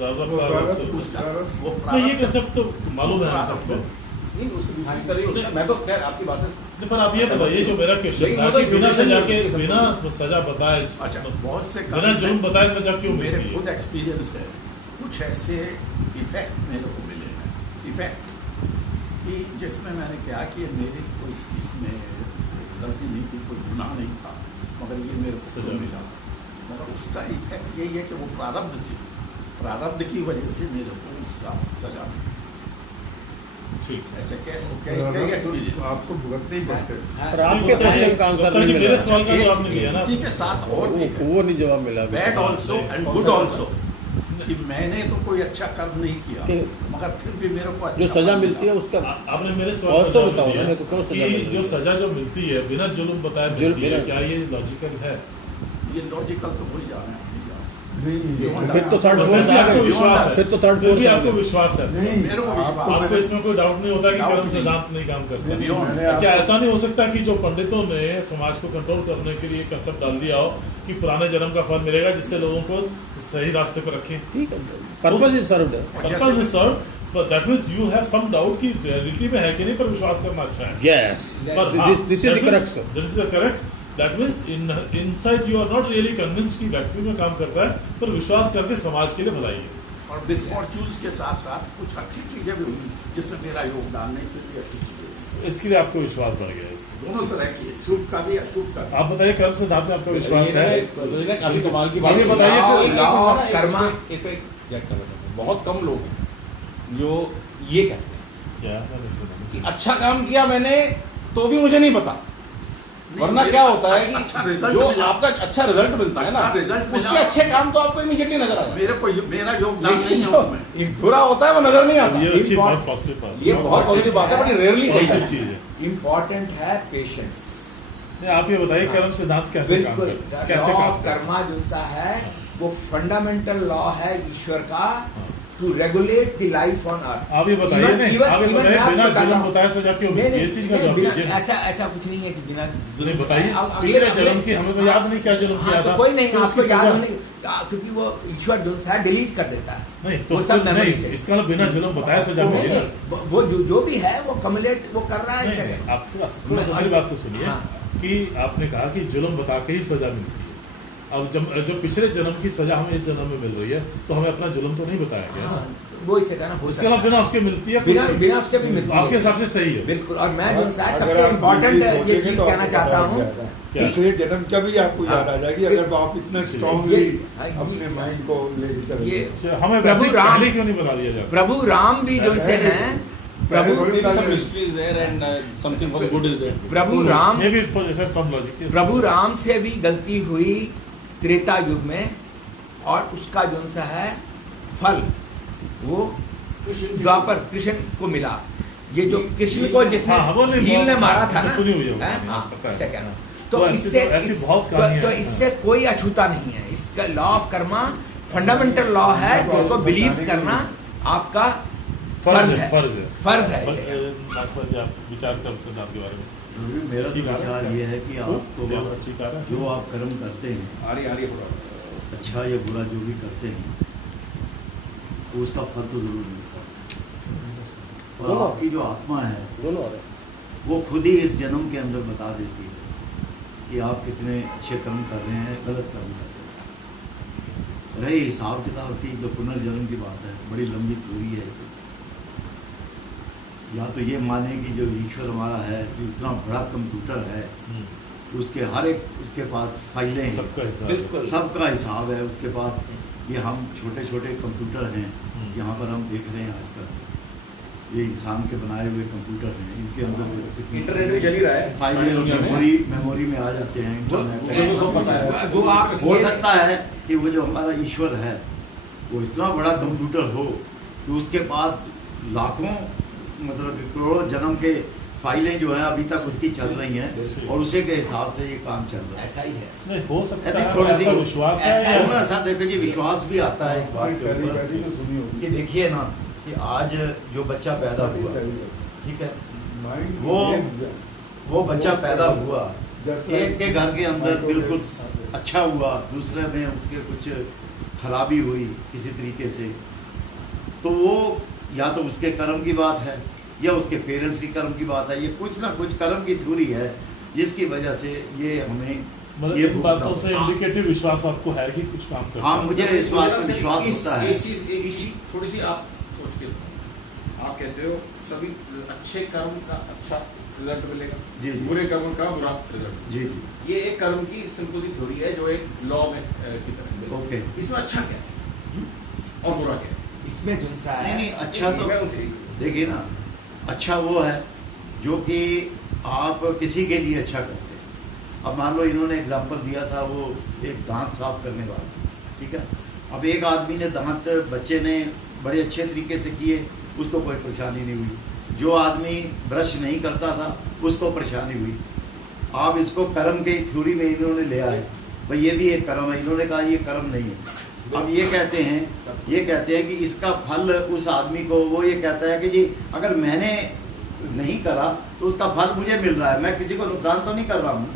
उसका वो नहीं ये कंसेप्ट तो मालूम है हम सबको। नहीं उसकी दूसरी तरह ही होता है। मैं तो खैर आपकी बात से नहीं, पर आप ये बताइए जो मेरा क्वेश्चन लेकिन था वो तो कि बिना education सजा में के, होती है। बिना सजा बताए, अच्छा, बहुत से बिना जुर्म बताए सजा क्यों मेरे मिलती खुद है? एक्सपीरियंस है, कुछ ऐसे इफेक्ट मेरे को मिले हैं, इफेक्ट कि जिसमें मैंने क्या कि मेरी कोई इसमें गलती नहीं थी, कोई गुनाह नहीं था, मगर ये मेरे को सजा मिला। मगर उसका इफेक्ट यही है कि वो प्रारब्ध थी, प्रारब्ध की वजह से मेरे को उसका सजा मिली। ठीक है। ऐसे कैसे कई एक्सपीरियंस आपको भुगतने ही पड़ते हैं। पर आपके क्वेश्चन का आंसर गुप्ता जी नहीं मेरे मिला। सवाल का जवाब नहीं दिया ना। इसी के साथ और भी है, वो नहीं जवाब मिला। Bad also and good also, कि मैंने तो कोई अच्छा कर्म नहीं किया, कि- मगर फिर भी मेरे को अच्छा जो सजा फल मिलती है मिला। उसका आपने मेरे सवाल और का तो जवाब बताओ दिया ना, मैं तो क्यों सजा कि मिलती जो है? सजा जो मिलती है बिना जुल्म बताए जुल्म मिलती है, बिना- क्या ये लॉजिकल है? ये लॉजिकल तो हो ही जा रहा है, नहीं जा सकते। नहीं फिर तो थर्ड फिर फोर्स भी आ आपको गई। विश्वास है, फिर तो थर्ड फिर भी फोर्स आ आपको गई। विश्वास है, नहीं मेरे को विश्वास आपको इसमें कोई डाउट नहीं होता कि डाउट कर्म नहीं। सिद्धांत नहीं काम करता? Beyond- मैंने क्या आपको- ऐसा नहीं हो सकता कि जो पंडितों ने समाज को कंट्रोल करने के लिए कंसेप्ट डाल दिया हो कि पुराने जन्म का फल मिलेगा जिससे लोगों को सही रास्ते पर रखें? ठीक है, purpose is served. Purpose is served, but that means you have some doubt कि रियलिटी में है कि नहीं, पर विश्वास करना अच्छा है। यस, But हाँ, this is the that means- correct. this is the correct. That means inside you are not really convinced कि फैक्ट्री में काम करता है, पर विश्वास करके समाज के लिए भलाई है। और मिसफॉर्च्यून्स के साथ साथ कुछ अच्छी चीजें भी हुई जिसमें मेरा योगदान नहीं, फिर भी अच्छी चीजें हुई। इसके लिए आपको विश्वास बढ़ गया है इसमें। दोनों तरह की, शुभ का भी अशुभ का भी। आप बताइए कर्म सिद्धांत में आपका विश्वास है? काफी कमाल की ये बात भी है। बताइए हाँ, फिर। एक- Law of एक- एक- karma। एक- एक- एक- एक- बहुत कम लोग हैं जो ये कहते हैं क्या मैंने सुना? कि अच्छा काम किया मैंने तो भी मुझे नहीं पता, नहीं, वरना मेरे क्या को होता है अच्छा कि result जो मिला। आपका अच्छा रिजल्ट मिलता है ना, अच्छा result मिला। उसके अच्छे काम तो आपको इमीडिएटली नजर आ जाए, मेरा योगदान नहीं लेकिन है जो उसमें। बुरा होता है वो नजर नहीं आता। ये अच्छी Import- बात, पॉजिटिव बात। ये बहुत पॉजिटिव बात है, बड़ी रेयरली सही पॉजिटिव है। चीज है। इम्पोर्टेंट है पेशेंस। नहीं, आप ये बताइए कर्म सिद्धांत कैसे काम बिल्कुल, करता है? कैसे लॉ काम ऑफ करता है? कर्मा जो सा है वो फंडामेंटल लॉ है ईश्वर का to regulate the life on earth. आप ये बताइए नहीं, आप ये बताइए बिना जुल्म बताए सजा क्यों मिलती है? इस चीज का जवाब दीजिए। ऐसा कुछ नहीं है कि बिना नहीं बताइए, अब अगले- पिछले अगले- जन्म की हमें तो याद नहीं क्या जन्म हाँ, किया तो था। कोई नहीं, तो आपको उसकी याद सजा- होने क्योंकि वो ईश्वर जो सा डिलीट कर देता है। नहीं तो वो सब नहीं, मेमोरी से। इसका मतलब बिना जुल्म बताए सजा नहीं, मिलेगा। नहीं, वो जो भी है वो कम्युलेट वो कर रहा है नहीं, सेकंड। आप थोड़ा सा मेरी बात को सुनिए हाँ। कि आपने कहा कि जुल्म बता के ही सजा मिलती है। अब जब पिछले जन्म की सजा हमें इस जन्म में मिल रही है तो हमें अपना जुल्म तो नहीं बताया गया ना। हाँ, वो इसे कहना हो इसके सकता अलावा है। बिना उसके मिलती है बिना कुछ- बिना उसके भी मिलती आपके है। हिसाब से सही है। बिल्कुल, और मैं जो सा अगर सबसे आप इम्पोर्टेंट डीपली ये सोचेंगे चीज तो कहना आपको चाहता पता हूँ। लग जाएगा। क्या? पिछले जन्म का भी आपको याद आ जाएगी अगर आप इतने स्ट्रांगली ये- अपने माइंड को लेके चलेंगे। ये अच्छा, हमें प्रभु वैसे राम- पहले क्यों नहीं बता दिया जाता? प्रभु राम भी जो से हैं प्रभु प्रभु Ram may be for some logic. प्रभु राम से भी गलती हुई त्रेता युग में, और उसका जो सा है फल वो द्वापर कृष्ण को मिला। ये जो कृष्ण को जिसने हाँ, वो नहीं, भील ने मारा था ना, सुनी हुई है वो हैं? कहानी, हाँ, पता है। ऐसा कहना। तो तो ऐसी इससे तो- ऐसी बहुत कहानियां तो हैं। इससे कोई अछूता नहीं है। इसका law of Karma fundamental law है जिसको बिलीव करना आपका फर्ज है। फर्ज है। फर्ज है बस, इसे। नागपाल जी, आप विचार कर सिद्धांत के बारे में। मेरा तो ठीक आ रहा विचार है? ये है कि आपको देव ठीक आ रहा है? जो आप कर्म करते हैं, आ रही है पूरा। अच्छा या बुरा जो भी करते हैं, तो उसका फल तो जरूर मिलता है। और आपकी जो आत्मा है दोनों आ रहे हैं। वो खुद ही इस जन्म के अंदर बता देती है कि आप कितने अच्छे कर्म कर रहे हैं, गलत कर्म कर रहे हैं। रही हिसाब किताब की जो पुनर्जन्म की बात है, बड़ी लंबी थ्योरी है। या तो ये माने कि जो ईश्वर हमारा है, जो इतना बड़ा कंप्यूटर है, उसके हर एक उसके पास फाइलें हैं, सबका हिसाब है। बिल्कुल। सबका हिसाब है उसके पास। ये हम छोटे छोटे कंप्यूटर हैं, यहाँ पर हम देख रहे हैं आजकल, ये इंसान के बनाए हुए कंप्यूटर हैं, इनके अंदर कितनी इंटरनेट भी चल ही रहा है। फाइलें मेमोरी में आ जाते हैं। वो सब पता है। वो आप हो सकता है कि वो जो हमारा ईश्वर है वो इतना बड़ा कंप्यूटर हो कि उसके पास लाखों मतलब कि करोड़ों जन्म के फाइलें जो है अभी तक उसकी चल रही हैं और उसी के हिसाब से ये काम चल रहा है। ऐसा ही है। नहीं हो सकता ऐसी है, थोड़ी सी ऐसा विश्वास है ऐसा या- थोड़ा सा देखो जी, विश्वास भी आता है इस बात के पहली ऊपर तो सुनी होगी कि देखिए ना कि आज जो बच्चा पैदा हुआ, ठीक है, माइंड वो बच्चा पैदा हुआ, एक के घर के अंदर बिल्कुल अच्छा हुआ, दूसरे में उसके कुछ खराबी हुई किसी तरीके से, तो वो या तो उसके कर्म की बात है या उसके पेरेंट्स की कर्म की बात है। ये कुछ ना कुछ कर्म की थ्योरी है जिसकी वजह से ये हमें मतलब ये इन भुगतना बातों से होता है। इंडिकेटिव विश्वास आपको है कि कुछ काम करता हाँ, है। मुझे इस बात पर विश्वास होता है। एक चीज थोड़ी सी आप सोच के आप कहते हो सभी अच्छे कर्म का अच्छा रिजल्ट मिलेगा, जी, जी। बुरे कर्म का बुरा रिजल्ट। जी जी, ये एक कर्म की सिंपल सी थ्योरी है जो एक लॉ में की तरह है। ओके। इसमें अच्छा क्या है और बुरा क्या है? इसमें जुनसा नहीं है। नहीं, अच्छा तो मैं उनसे देखिए ना, अच्छा वो है जो कि आप किसी के लिए अच्छा करते हैं। अब मान लो इन्होंने एग्जांपल दिया था वो एक दांत साफ करने वाला, ठीक है। अब एक आदमी ने दांत, बच्चे ने बड़े अच्छे तरीके से किए, उसको कोई परेशानी नहीं हुई। जो आदमी ब्रश नहीं करता था उसको परेशानी हुई। आप इसको कर्म के थ्योरी में इन्होंने ले आए, भाई ये भी एक कर्म है, इन्होंने कहा ये कर्म नहीं है। अब ये कहते हैं कि इसका फल उस आदमी को, वो ये कहता है कि जी अगर मैंने नहीं करा तो उसका फल मुझे मिल रहा है, मैं किसी को नुकसान तो नहीं कर रहा हूँ।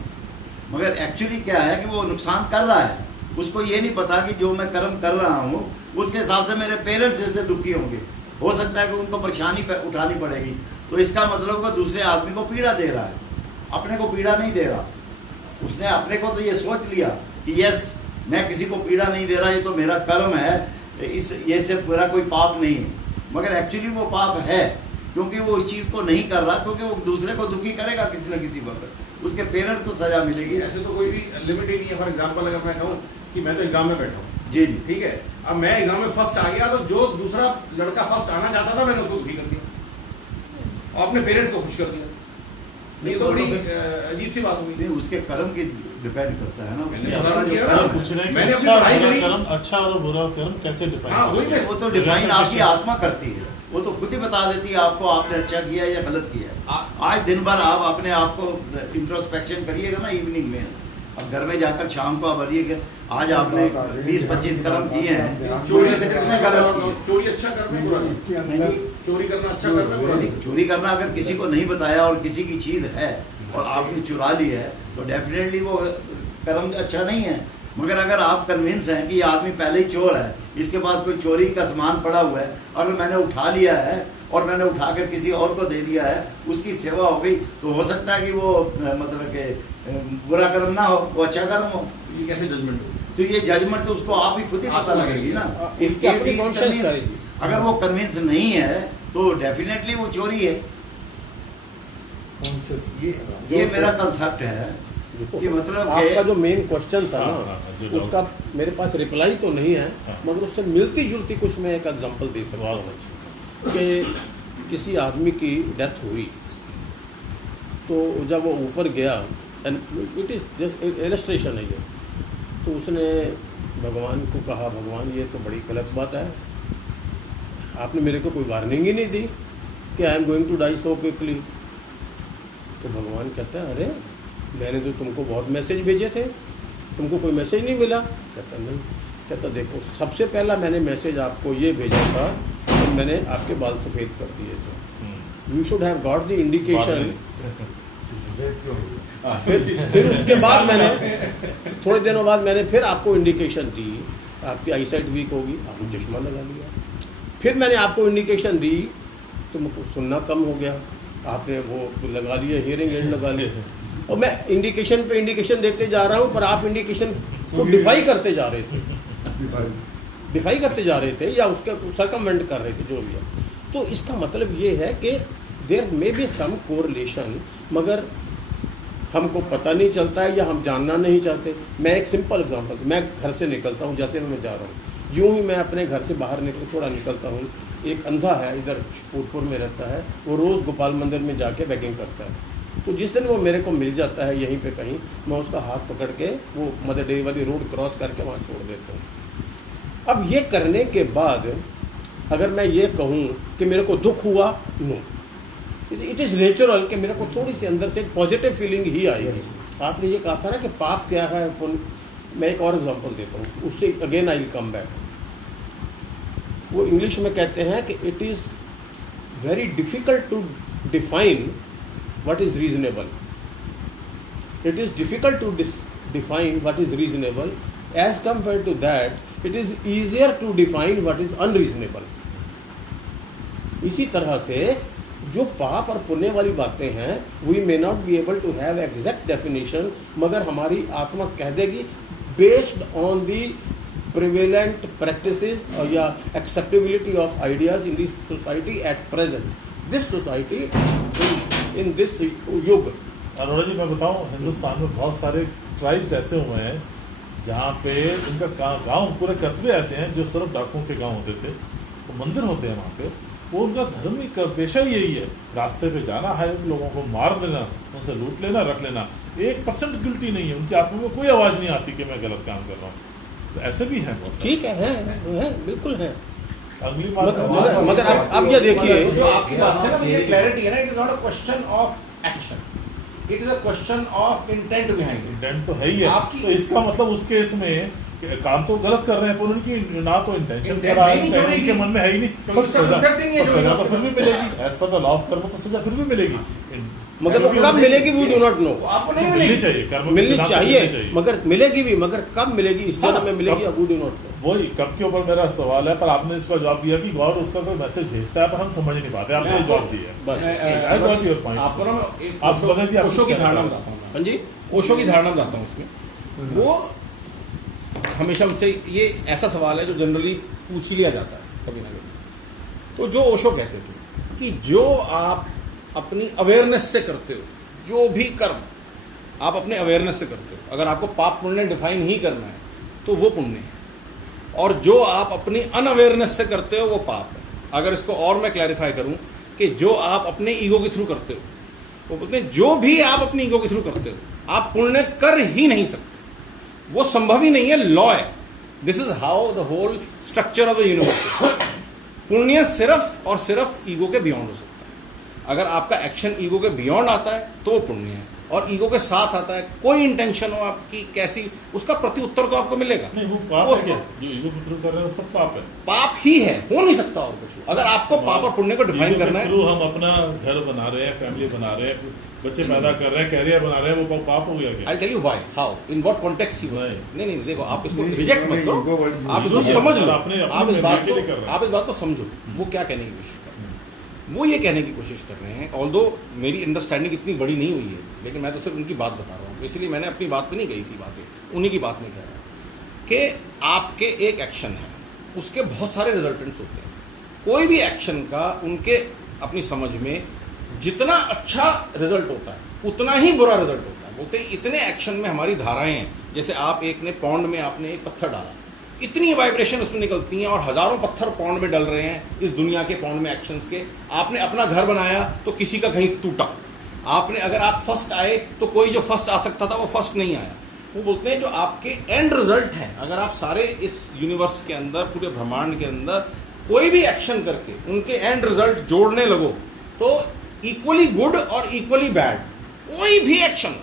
मगर एक्चुअली क्या है कि वो नुकसान कर रहा है, उसको ये नहीं पता कि जो मैं कर्म कर रहा हूँ उसके हिसाब से मेरे पेरेंट्स इससे दुखी होंगे, हो सकता है कि उनको परेशानी उठानी पड़ेगी। तो इसका मतलब वो दूसरे आदमी को पीड़ा दे रहा है, अपने को पीड़ा नहीं दे रहा। उसने अपने को तो ये सोच लिया कि यस मैं किसी को पीड़ा नहीं दे रहा, ये तो मेरा कर्म है, ये सिर्फ मेरा कोई पाप नहीं है। मगर एक्चुअली वो पाप है क्योंकि वो इस चीज़ को नहीं कर रहा, क्योंकि वो दूसरे को दुखी करेगा किसी न किसी वक्त, उसके पेरेंट्स को सजा मिलेगी। ऐसे तो कोई भी लिमिट ही नहीं है। फॉर एग्जाम्पल अगर मैं कहूँ कि मैं तो एग्जाम में बैठा हूँ, जी जी, ठीक है, अब मैं एग्जाम में फर्स्ट आ गया तो जो दूसरा लड़का फर्स्ट आना चाहता था मैंने उसको दुखी कर दिया और अपने पेरेंट्स को खुश कर दिया। ये तो बड़ी अजीब सी बात हुई। नहीं, उसके कर्म की डिपेंड करता है ना, मैंने उसके तो अपना कर्म जो किया कर्म ना। है। पूछ रहे हैं कि मैंने अपनी अच्छा और पढ़ाई बुरा करी। कर्म, अच्छा और बुरा कर्म कैसे डिफाइन हाँ, वही मैं- वो तो डिफाइन आपकी आत्मा करती है, वो तो खुद ही बता देती है आपको आपने अच्छा किया या गलत किया है। आज दिन भर आप अपने आप को इंट्रोस्पेक्शन करिएगा ना इवनिंग में, अब घर में जाकर शाम को आप भरिएगा आज आपने 20-25 कर्म किए हैं, चोरी से कितने गलत किए। चोरी अच्छा कर्म है, बुरा है? इसके अंदर चोरी करना अच्छा कर्म है, बुरा है? चोरी करना अगर किसी को नहीं बताया और किसी की चीज है और आपने चुरा ली है तो डेफिनेटली वो कर्म अच्छा नहीं है। मगर अगर आप कन्विंस हैं कि ये आदमी पहले ही चोर है, इसके पास कोई चोरी का सामान पड़ा हुआ है, अगर मैंने उठा लिया है और मैंने उठाकर किसी और को दे दिया है, उसकी सेवा हो गई, तो हो सकता है कि वो मतलब कि बुरा कर्म ना हो, वो अच्छा कर्म हो। ये कैसे जजमेंट हो? तो ये जजमेंट तो उसको आप ही खुद ही पता लगेगी ना। उसकी If अपनी he is conscience convinced- करेगी। अगर वो कन्विंस नहीं है तो डेफिनेटली वो चोरी है। ये मेरा कंसेप्ट है कि मतलब आपका जो मेन क्वेश्चन था हाँ, ना, हाँ, जी, उसका मेरे पास रिप्लाई तो नहीं है, हाँ। मगर उससे मिलती जुलती कुछ मैं एक एग्जांपल दे सकता बहुत हूँ अच्छा। कि किसी आदमी की डेथ हुई तो जब वो ऊपर गया, इट इज जस्ट इलस्ट्रेशन है ये, तो उसने भगवान को कहा, भगवान ये तो बड़ी गलत बात है, आपने मेरे को कोई वार्निंग ही नहीं दी कि I am going to die so quickly. तो भगवान कहता है अरे मैंने तो तुमको बहुत मैसेज भेजे थे, तुमको कोई मैसेज नहीं मिला? कहता नहीं। कहता देखो सबसे पहला मैंने मैसेज आपको ये भेजा था कि मैंने आपके बाल सफ़ेद कर दिए थे, you should have got the indication भेद क्यों हुआ? फिर उसके बाद मैंने थोड़े दिनों बाद मैंने फिर आपको इंडिकेशन दी, आपकी आईसाइट वीक होगी, आपने चश्मा लगा लिया। फिर मैंने आपको इंडिकेशन दी, तुमको सुनना कम हो गया, आपने वो लगा लिया, हियरिंग एड लगा लिया। और मैं इंडिकेशन पे इंडिकेशन देते जा रहा हूँ, पर आप इंडिकेशन को डिफाई करते जा रहे थे, डिफाई करते जा रहे थे या उसका सर्कमवेंट कर रहे थे, जो भी है। तो इसका मतलब ये है कि there may be some correlation, मगर हमको पता नहीं चलता है या हम जानना नहीं चाहते। मैं एक सिंपल एग्जांपल, मैं घर से निकलता हूँ, जैसे मैं जा रहा हूँ, यूं ही मैं अपने घर से बाहर थोड़ा निकलता हूँ, एक अंधा है इधर कोटपुर में रहता है, वो रोज़ गोपाल मंदिर में जाके बैगिंग करता है। तो जिस दिन वो मेरे को मिल जाता है यहीं पे कहीं, मैं उसका हाथ पकड़ के वो मदर डेयरी वाली रोड क्रॉस करके वहाँ छोड़ देता हूँ। अब ये करने के बाद अगर मैं ये कहूँ कि मेरे को दुख हुआ, नो, इट इज़ नेचुरल कि मेरे को थोड़ी सी अंदर से एक पॉजिटिव फीलिंग ही आएगी। आपने ये कहा था ना कि पाप क्या है, मैं एक और एग्जांपल देता हूँ, उससे again I will come back. वो इंग्लिश में कहते हैं कि it is very difficult to define what is reasonable. It is difficult to define what is reasonable. As compared to that, it is easier to define what is unreasonable. इसी तरह से जो पाप और पुण्य वाली बातें हैं, we may not be able to have exact definition, मगर हमारी आत्मा कह देगी based on the prevalent practices or या acceptability of ideas in this society at present. This society in this युग। अरोड़ा जी, मैं बताऊं, हिंदुस्तान में बहुत सारे ट्राइब्स ऐसे हुए हैं जहाँ पे उनका गांव, पूरे कस्बे ऐसे हैं जो सिर्फ डाकुओं के गांव होते थे, वो मंदिर होते हैं वहाँ पे, वो उनका धार्मिक पेशा ही यही है, रास्ते पे जाना है, लोगों को मार देना, उनसे लूट लेना, रख लेना। 1% गिल्टी नहीं है, उनकी आत्मा में कोई आवाज़ नहीं आती कि मैं गलत काम कर रहा हूँ। तो ऐसे भी हैं बहुत। ठीक है, बिल्कुल है। अगली बात मगर अब ये देखिए, जो आपकी बात से ना ये क्लैरिटी है ना, it is not a question of action, it is a question of intent behind. Intent तो है ही है, तो इसका मतलब उस केस में काम तो गलत कर रहे हैं, पर उनकी ना तो इंटेंशन कर रहा है, उनके मन में है ही नहीं, तो सजा तो फिर भी मिलेगी। As per the law of कर्म तो सजा फिर भी मिलेगी, मगर वो कब मिलेगी वी डू नॉट नो। आपको नहीं मिलनी चाहिए, कर्म मिलनी चाहिए, मगर मिलेगी भी, मगर कब मिलेगी इस जन्म में मिलेगी, वी डू नॉट नो। वही कब के ऊपर मेरा सवाल है, पर आपने इसका जवाब दिया कि गॉड उसका कोई मैसेज भेजता है, पर हम समझ नहीं पाते। आपने जवाब दिया। आपको ना आप ओशो की धारणा बताता हूँ। हाँ जी, ओशो की धारणा बताता हूँ। उसमें वो हमेशा उनसे ये ऐसा सवाल है जो जनरली पूछ ही लिया जाता है कभी ना कभी। तो जो ओशो कहते थे कि जो आप अपनी अवेयरनेस से करते हो, जो भी कर्म आप अपने अवेयरनेस से करते हो, अगर आपको पाप पुण्य डिफाइन ही करना है तो वो पुण्य है, और जो आप अपनी अनअवेयरनेस से करते हो वो पाप है। अगर इसको और मैं क्लैरिफाई करूं कि जो आप अपने ईगो के थ्रू करते हो, वो बोलते हैं जो भी आप अपनी ईगो के थ्रू करते हो आप पुण्य कर ही नहीं सकते, वो संभव ही नहीं है, लॉ है। This is how the whole structure of the universe. पुण्य सिर्फ और सिर्फ ईगो के बियॉन्ड हो सकता है। अगर आपका एक्शन ईगो के बियॉन्ड आता है तो वो पुण्य है, और ईगो के साथ आता है कोई इंटेंशन हो आपकी कैसी, उसका प्रत्युत्तर तो आपको मिलेगा। नहीं, वो पाप है, जो ईगो के थ्रू कर रहे हैं वो सब पाप है, पाप ही है, हो नहीं सकता और कुछ। अगर आपको पाप और पुण्य को डिफाइन करना है, हम अपना घर बना रहे हैं, फैमिली बना रहे हैं, बच्चे पैदा कर रहे हैं, कैरियर बना रहे हैं, वो पाप हो गया क्या? I'll tell you why, how, in what context you नहीं, देखो आप इसको रिजेक्ट मत करो, आप इसको नहीं, समझ लो, अपने आप इस बात के लिए कर रहे हैं। को, आप इस बात को समझो। वो क्या कहने की कोशिश कर रहे हैं? वो ये कहने की कोशिश कर रहे हैं, ऑल्दो मेरी अंडरस्टैंडिंग इतनी बड़ी नहीं हुई है, लेकिन मैं तो सिर्फ उनकी बात बता रहा हूँ, इसलिए मैंने अपनी बात पे नहीं कही थी बातें, उन्हीं की बात नहीं कह रहा कि आपके एक एक्शन है, उसके बहुत सारे रिजल्टेंट्स होते हैं। कोई भी एक्शन का उनके अपनी समझ में जितना अच्छा रिजल्ट होता है उतना ही बुरा रिजल्ट होता है। बोलते हैं इतने एक्शन में हमारी धाराएं हैं, जैसे आप एक ने पौंड में आपने एक पत्थर डाला, इतनी वाइब्रेशन उसमें निकलती हैं, और हजारों पत्थर पौंड में डल रहे हैं इस दुनिया के पौंड में एक्शंस के। आपने अपना घर बनाया तो किसी का कहीं टूटा, आपने अगर आप फर्स्ट आए तो कोई जो फर्स्ट आ सकता था वो फर्स्ट नहीं आया। वो बोलते हैं जो आपके एंड रिजल्ट हैं, अगर आप सारे इस यूनिवर्स के अंदर, पूरे ब्रह्मांड के अंदर कोई भी एक्शन करके उनके एंड रिजल्ट जोड़ने लगो तो इक्वली गुड और इक्वली बैड कोई भी एक्शन,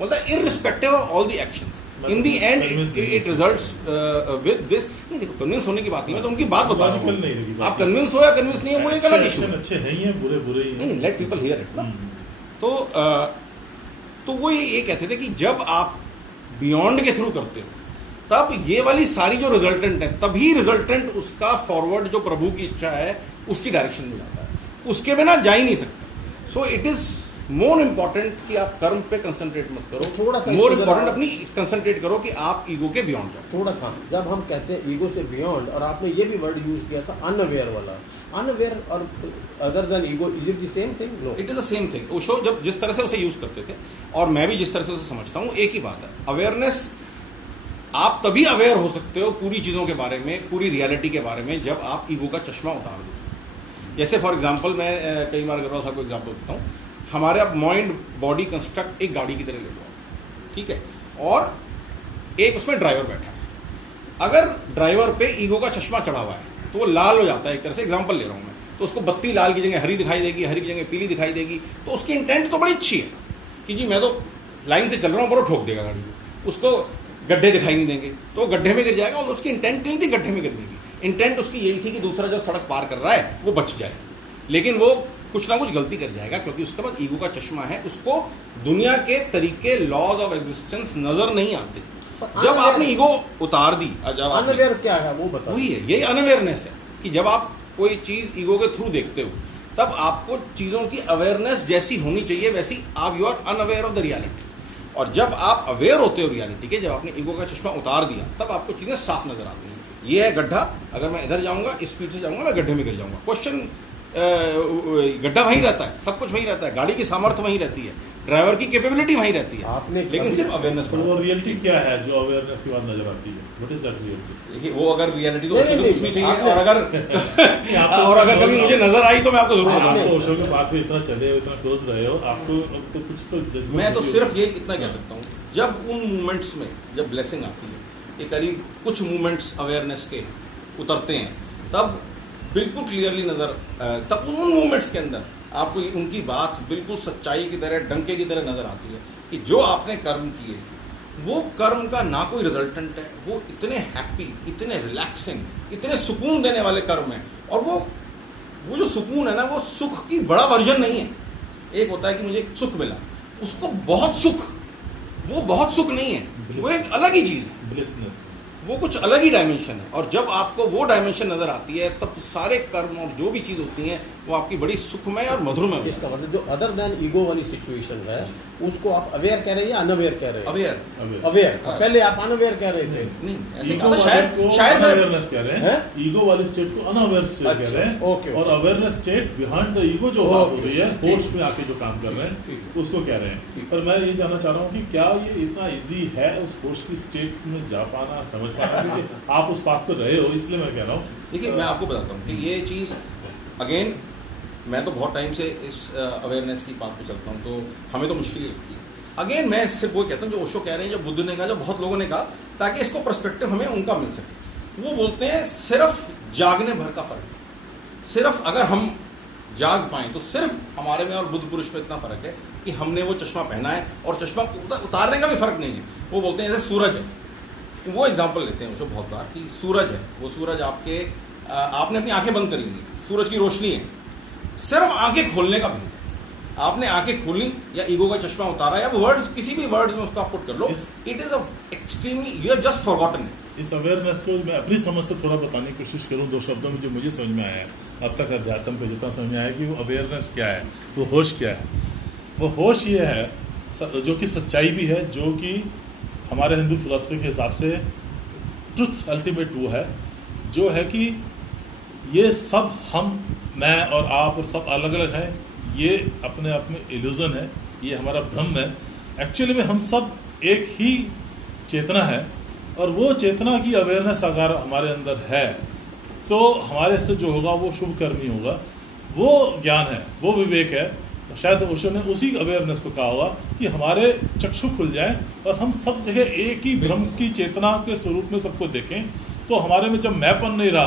मतलब irrespective of all the actions, in the end it results with this. नहीं देखो, कन्विंस होने की बात नहीं, मैं तो उनकी बात बता रहा हूं। आप कन्विंस हो या कन्विंस नहीं हो, वो एक अलग इशू है। अच्छे नहीं है, बुरे बुरे ही हैं। नहीं, लेट पीपल हियर इट ना। तो तो वो ये कहते थे कि जब आप बियॉन्ड के थ्रू करते हो तब ये वाली सारी जो रिजल्टेंट है, तभी रिजल्टेंट उसका फॉरवर्ड जो प्रभु की इच्छा है उसकी डायरेक्शन में जाता है, उसके बिना जा ही नहीं सकता। So it is more important कि आप कर्म पे कंसंट्रेट मत करो, थोड़ा सा मोर इसको इंपॉर्टेंट जरा- अपनी कंसंट्रेट करो कि आप ईगो के बियॉन्ड जाओ। थोड़ा सा जब हम कहते हैं ईगो से बियॉन्ड, और आपने ये भी वर्ड यूज किया था अनअवेयर वाला, अनअवेयर और other than ego, is it the same thing? No, it is the same thing. Osho जब जिस तरह से उसे यूज करते थे और मैं भी जिस तरह से उसे समझता हूँ, एक ही बात है। अवेयरनेस, आप तभी अवेयर हो सकते हो पूरी चीज़ों के बारे में, पूरी रियलिटी के बारे में, जब आप ईगो का चश्मा उतार दो। जैसे फॉर एग्जांपल मैं कई बार गौरव साहब को एग्जांपल देता हूँ, हमारे अब माइंड बॉडी कंस्ट्रक्ट एक गाड़ी की तरह ले लो, ठीक है, और एक उसमें ड्राइवर बैठा है। अगर ड्राइवर पे ईगो का चश्मा चढ़ा हुआ है तो वो लाल हो जाता है, एक तरह से एग्जांपल ले रहा हूँ मैं, तो उसको बत्ती लाल की जगह हरी दिखाई देगी, हरी की जगह पीली दिखाई देगी, तो उसकी इंटेंट तो बड़ी अच्छी है कि जी मैं तो लाइन से चल रहा हूँ, पर वो ठोक देगा गाड़ी को, उसको गड्ढे दिखाई नहीं देंगे तो वो गड्ढे में गिर जाएगा, और उसकी इंटेंट नहीं थी गड्ढे में गिरने की, इंटेंट उसकी यही थी कि दूसरा जो सड़क पार कर रहा है वो बच जाए, लेकिन वो कुछ ना कुछ गलती कर जाएगा क्योंकि उसके पास ईगो का चश्मा है, उसको दुनिया के तरीके, लॉज ऑफ एग्जिस्टेंस नजर नहीं आते। जब आपने ईगो उतार दी, अनअवेयर क्या है वो बताओ। वही है, यही अनअवेयरनेस है कि जब आप कोई चीज ईगो के थ्रू देखते हो तब आपको चीजों की अवेयरनेस जैसी होनी चाहिए वैसी आप you are unaware of the reality, और जब आप अवेयर होते हो रियलिटी के, जब आपने ईगो का चश्मा उतार दिया तब आपको चीजें साफ नजर आती हैं। ये है गड्ढा, अगर मैं इधर जाऊंगा, इस स्पीड से जाऊंगा, मैं गड्ढे में गिर जाऊंगा। क्वेश्चन, गड्ढा वहीं रहता है, सब कुछ वहीं रहता है, गाड़ी की सामर्थ्य वहीं रहती है, ड्राइवर की कैपेबिलिटी वहीं रहती है, आपने लेकिन सिर्फ अवेयरनेस तो वो रियलिटी क्या है जो अवेयरनेस के बाद नजर आती है? What is that reality? देखिए, वो अगर रियलिटी तो नहीं, उससे नहीं, पूछनी नहीं, चाहिए, आपने- और अगर और अगर कभी मुझे नजर आई तो मैं आपको जरूर आप बताऊंगा। तो ओशो के पाथ में इतना चले हो, इतना क्लोज रहे हो, आपको अब तो कुछ तो जज्बा मैं तो होगी सिर्फ होगी। ये इतना कह सकता हूँ, जब उन मूवमेंट्स में जब ब्लेसिंग आती है कि करीब कुछ मूवमेंट्स अवेयरनेस के उतरते हैं, तब बिल्कुल क्लियरली नजर, तब उन मूवमेंट्स के अंदर आपको उनकी बात बिल्कुल सच्चाई की तरह, डंके की तरह नजर आती है कि जो आपने कर्म किए वो कर्म का ना कोई रिजल्टेंट है, वो इतने हैप्पी, इतने रिलैक्सिंग, इतने सुकून देने वाले कर्म हैं, और वो जो सुकून है ना, वो सुख की बड़ा वर्जन नहीं है। एक होता है कि मुझे सुख मिला, उसको बहुत सुख, वो बहुत सुख नहीं है, वो एक अलग ही चीज है, ब्लिसनेस। वो कुछ अलग ही डायमेंशन है। और जब आपको वो डायमेंशन नजर आती है तब सारे कर्म और जो भी चीज होती हैं वो आपकी बड़ी सुखमय और मधुरमय हो इसका जाती है। मतलब जो अदर देन ईगो वाली सिचुएशन है उसको आप अवेयर कह रहे हैं या अनअवेयर कह रहे हैं? Aware aware. हाँ। पहले आप अनअवेयर कह रहे थे। नहीं, ऐसे ईगो कहा था, वाले को शायद मैं अवेयरनेस कह रहे हैं, हैं? ईगो वाली स्टेट को अनअवेयर स्टेट कह अच्छा, रहे हैं, ओके, और okay. Awareness state behind the ego जो बात हो ओके, रही है, ठीक। होश में आके जो काम कर रहे हैं उसको कह रहे हैं। पर मैं ये जानना चाह रहा हूँ कि क्या ये इतना इजी है उस होश की स्टेट में जा पाना, समझ पाना, क्योंकि आप उस बात पर रहे हो, इसलिए मैं कह रहा हूँ। देखिए, मैं आपको बताता हूँ कि ये चीज़, अगेन, मैं तो बहुत टाइम से इस अवेयरनेस की बात पे चलता हूँ, तो हमें तो मुश्किल लगती है। अगेन मैं सिर्फ वो कहता हूँ जो ओशो कह रहे हैं, जो बुद्ध ने कहा, जो बहुत लोगों ने कहा, ताकि इसको पर्सपेक्टिव हमें उनका मिल सके। वो बोलते हैं सिर्फ जागने भर का फर्क है, सिर्फ अगर हम जाग पाएँ तो सिर्फ हमारे में और बुद्ध पुरुष में इतना फर्क है कि हमने वो चश्मा पहना है, और चश्मा उतारने का भी फर्क नहीं है। वो बोलते हैं जैसे सूरज है, वो एग्जाम्पल लेते हैं ओशो बहुत बार कि सूरज है, वो सूरज आपने अपनी आंखें बंद करी हुई, सूरज की रोशनी है, सिर्फ आंखें खोलने का भेद है। आपने आंखें खोली या ईगो का चश्मा उतारा, या वो वर्ड्स, किसी भी वर्ड में उसको आप पुट कर लो, it is extremely, you have just forgotten it. इस अवेयरनेस को मैं अपनी समझ से थोड़ा बताने की कोशिश करूं दो शब्दों में, जो मुझे समझ में आया है अब तक अध्यात्म पे जितना समझ में आया कि वो अवेयरनेस क्या है, वो होश क्या है। वो होश ये है जो कि सच्चाई भी है, जो कि हमारे हिंदू फिलॉसफी के हिसाब से ट्रुथ अल्टीमेट वो है, जो है कि ये सब हम, मैं और आप और सब अलग अलग हैं, ये अपने आप में इल्यूजन है, ये हमारा भ्रम है। एक्चुअली में हम सब एक ही चेतना है, और वो चेतना की अवेयरनेस अगर हमारे अंदर है तो हमारे से जो होगा वो शुभ कर्म ही होगा, वो ज्ञान है, वो विवेक है। शायद ओशो ने उसी अवेयरनेस को कहा होगा कि हमारे चक्षु खुल जाए और हम सब जगह एक ही ब्रह्म की चेतना के स्वरूप में सबको देखें। तो हमारे में जब मैंपन नहीं रहा,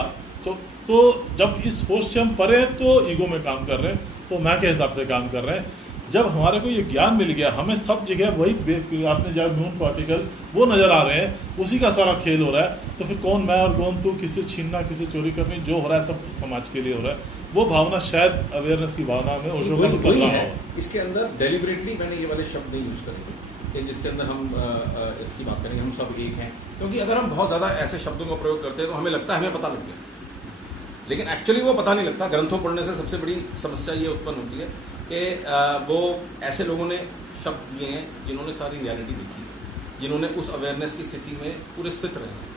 तो जब इस होश से हम परे तो ईगो में काम कर रहे हैं, तो मैं के हिसाब से काम कर रहे हैं। जब हमारे को ये ज्ञान मिल गया, हमें सब जगह वही आपने जब म्यून पार्टिकल वो नजर आ रहे हैं, उसी का सारा खेल हो रहा है, तो फिर कौन मैं और कौन तू, किसे छीनना किसे चोरी करनी, जो हो रहा है सब समाज के लिए हो रहा है। वो भावना शायद अवेयरनेस की भावना में ओशो को वही उतरना है। होगा। इसके अंदर डेलिबरेटली मैंने ये वाले शब्द नहीं यूज करेंगे कि जिसके अंदर हम इसकी बात करेंगे हम सब एक हैं, क्योंकि अगर हम बहुत ज़्यादा ऐसे शब्दों का प्रयोग करते हैं तो हमें लगता है हमें पता लग गया, लेकिन एक्चुअली वो पता नहीं लगता। ग्रंथों पढ़ने से सबसे बड़ी समस्या ये उत्पन्न होती है कि वो ऐसे लोगों ने शब्द दिए हैं जिन्होंने सारी रियलिटी देखी है, जिन्होंने उस अवेयरनेस की स्थिति में पूरे स्थित रहे हैं।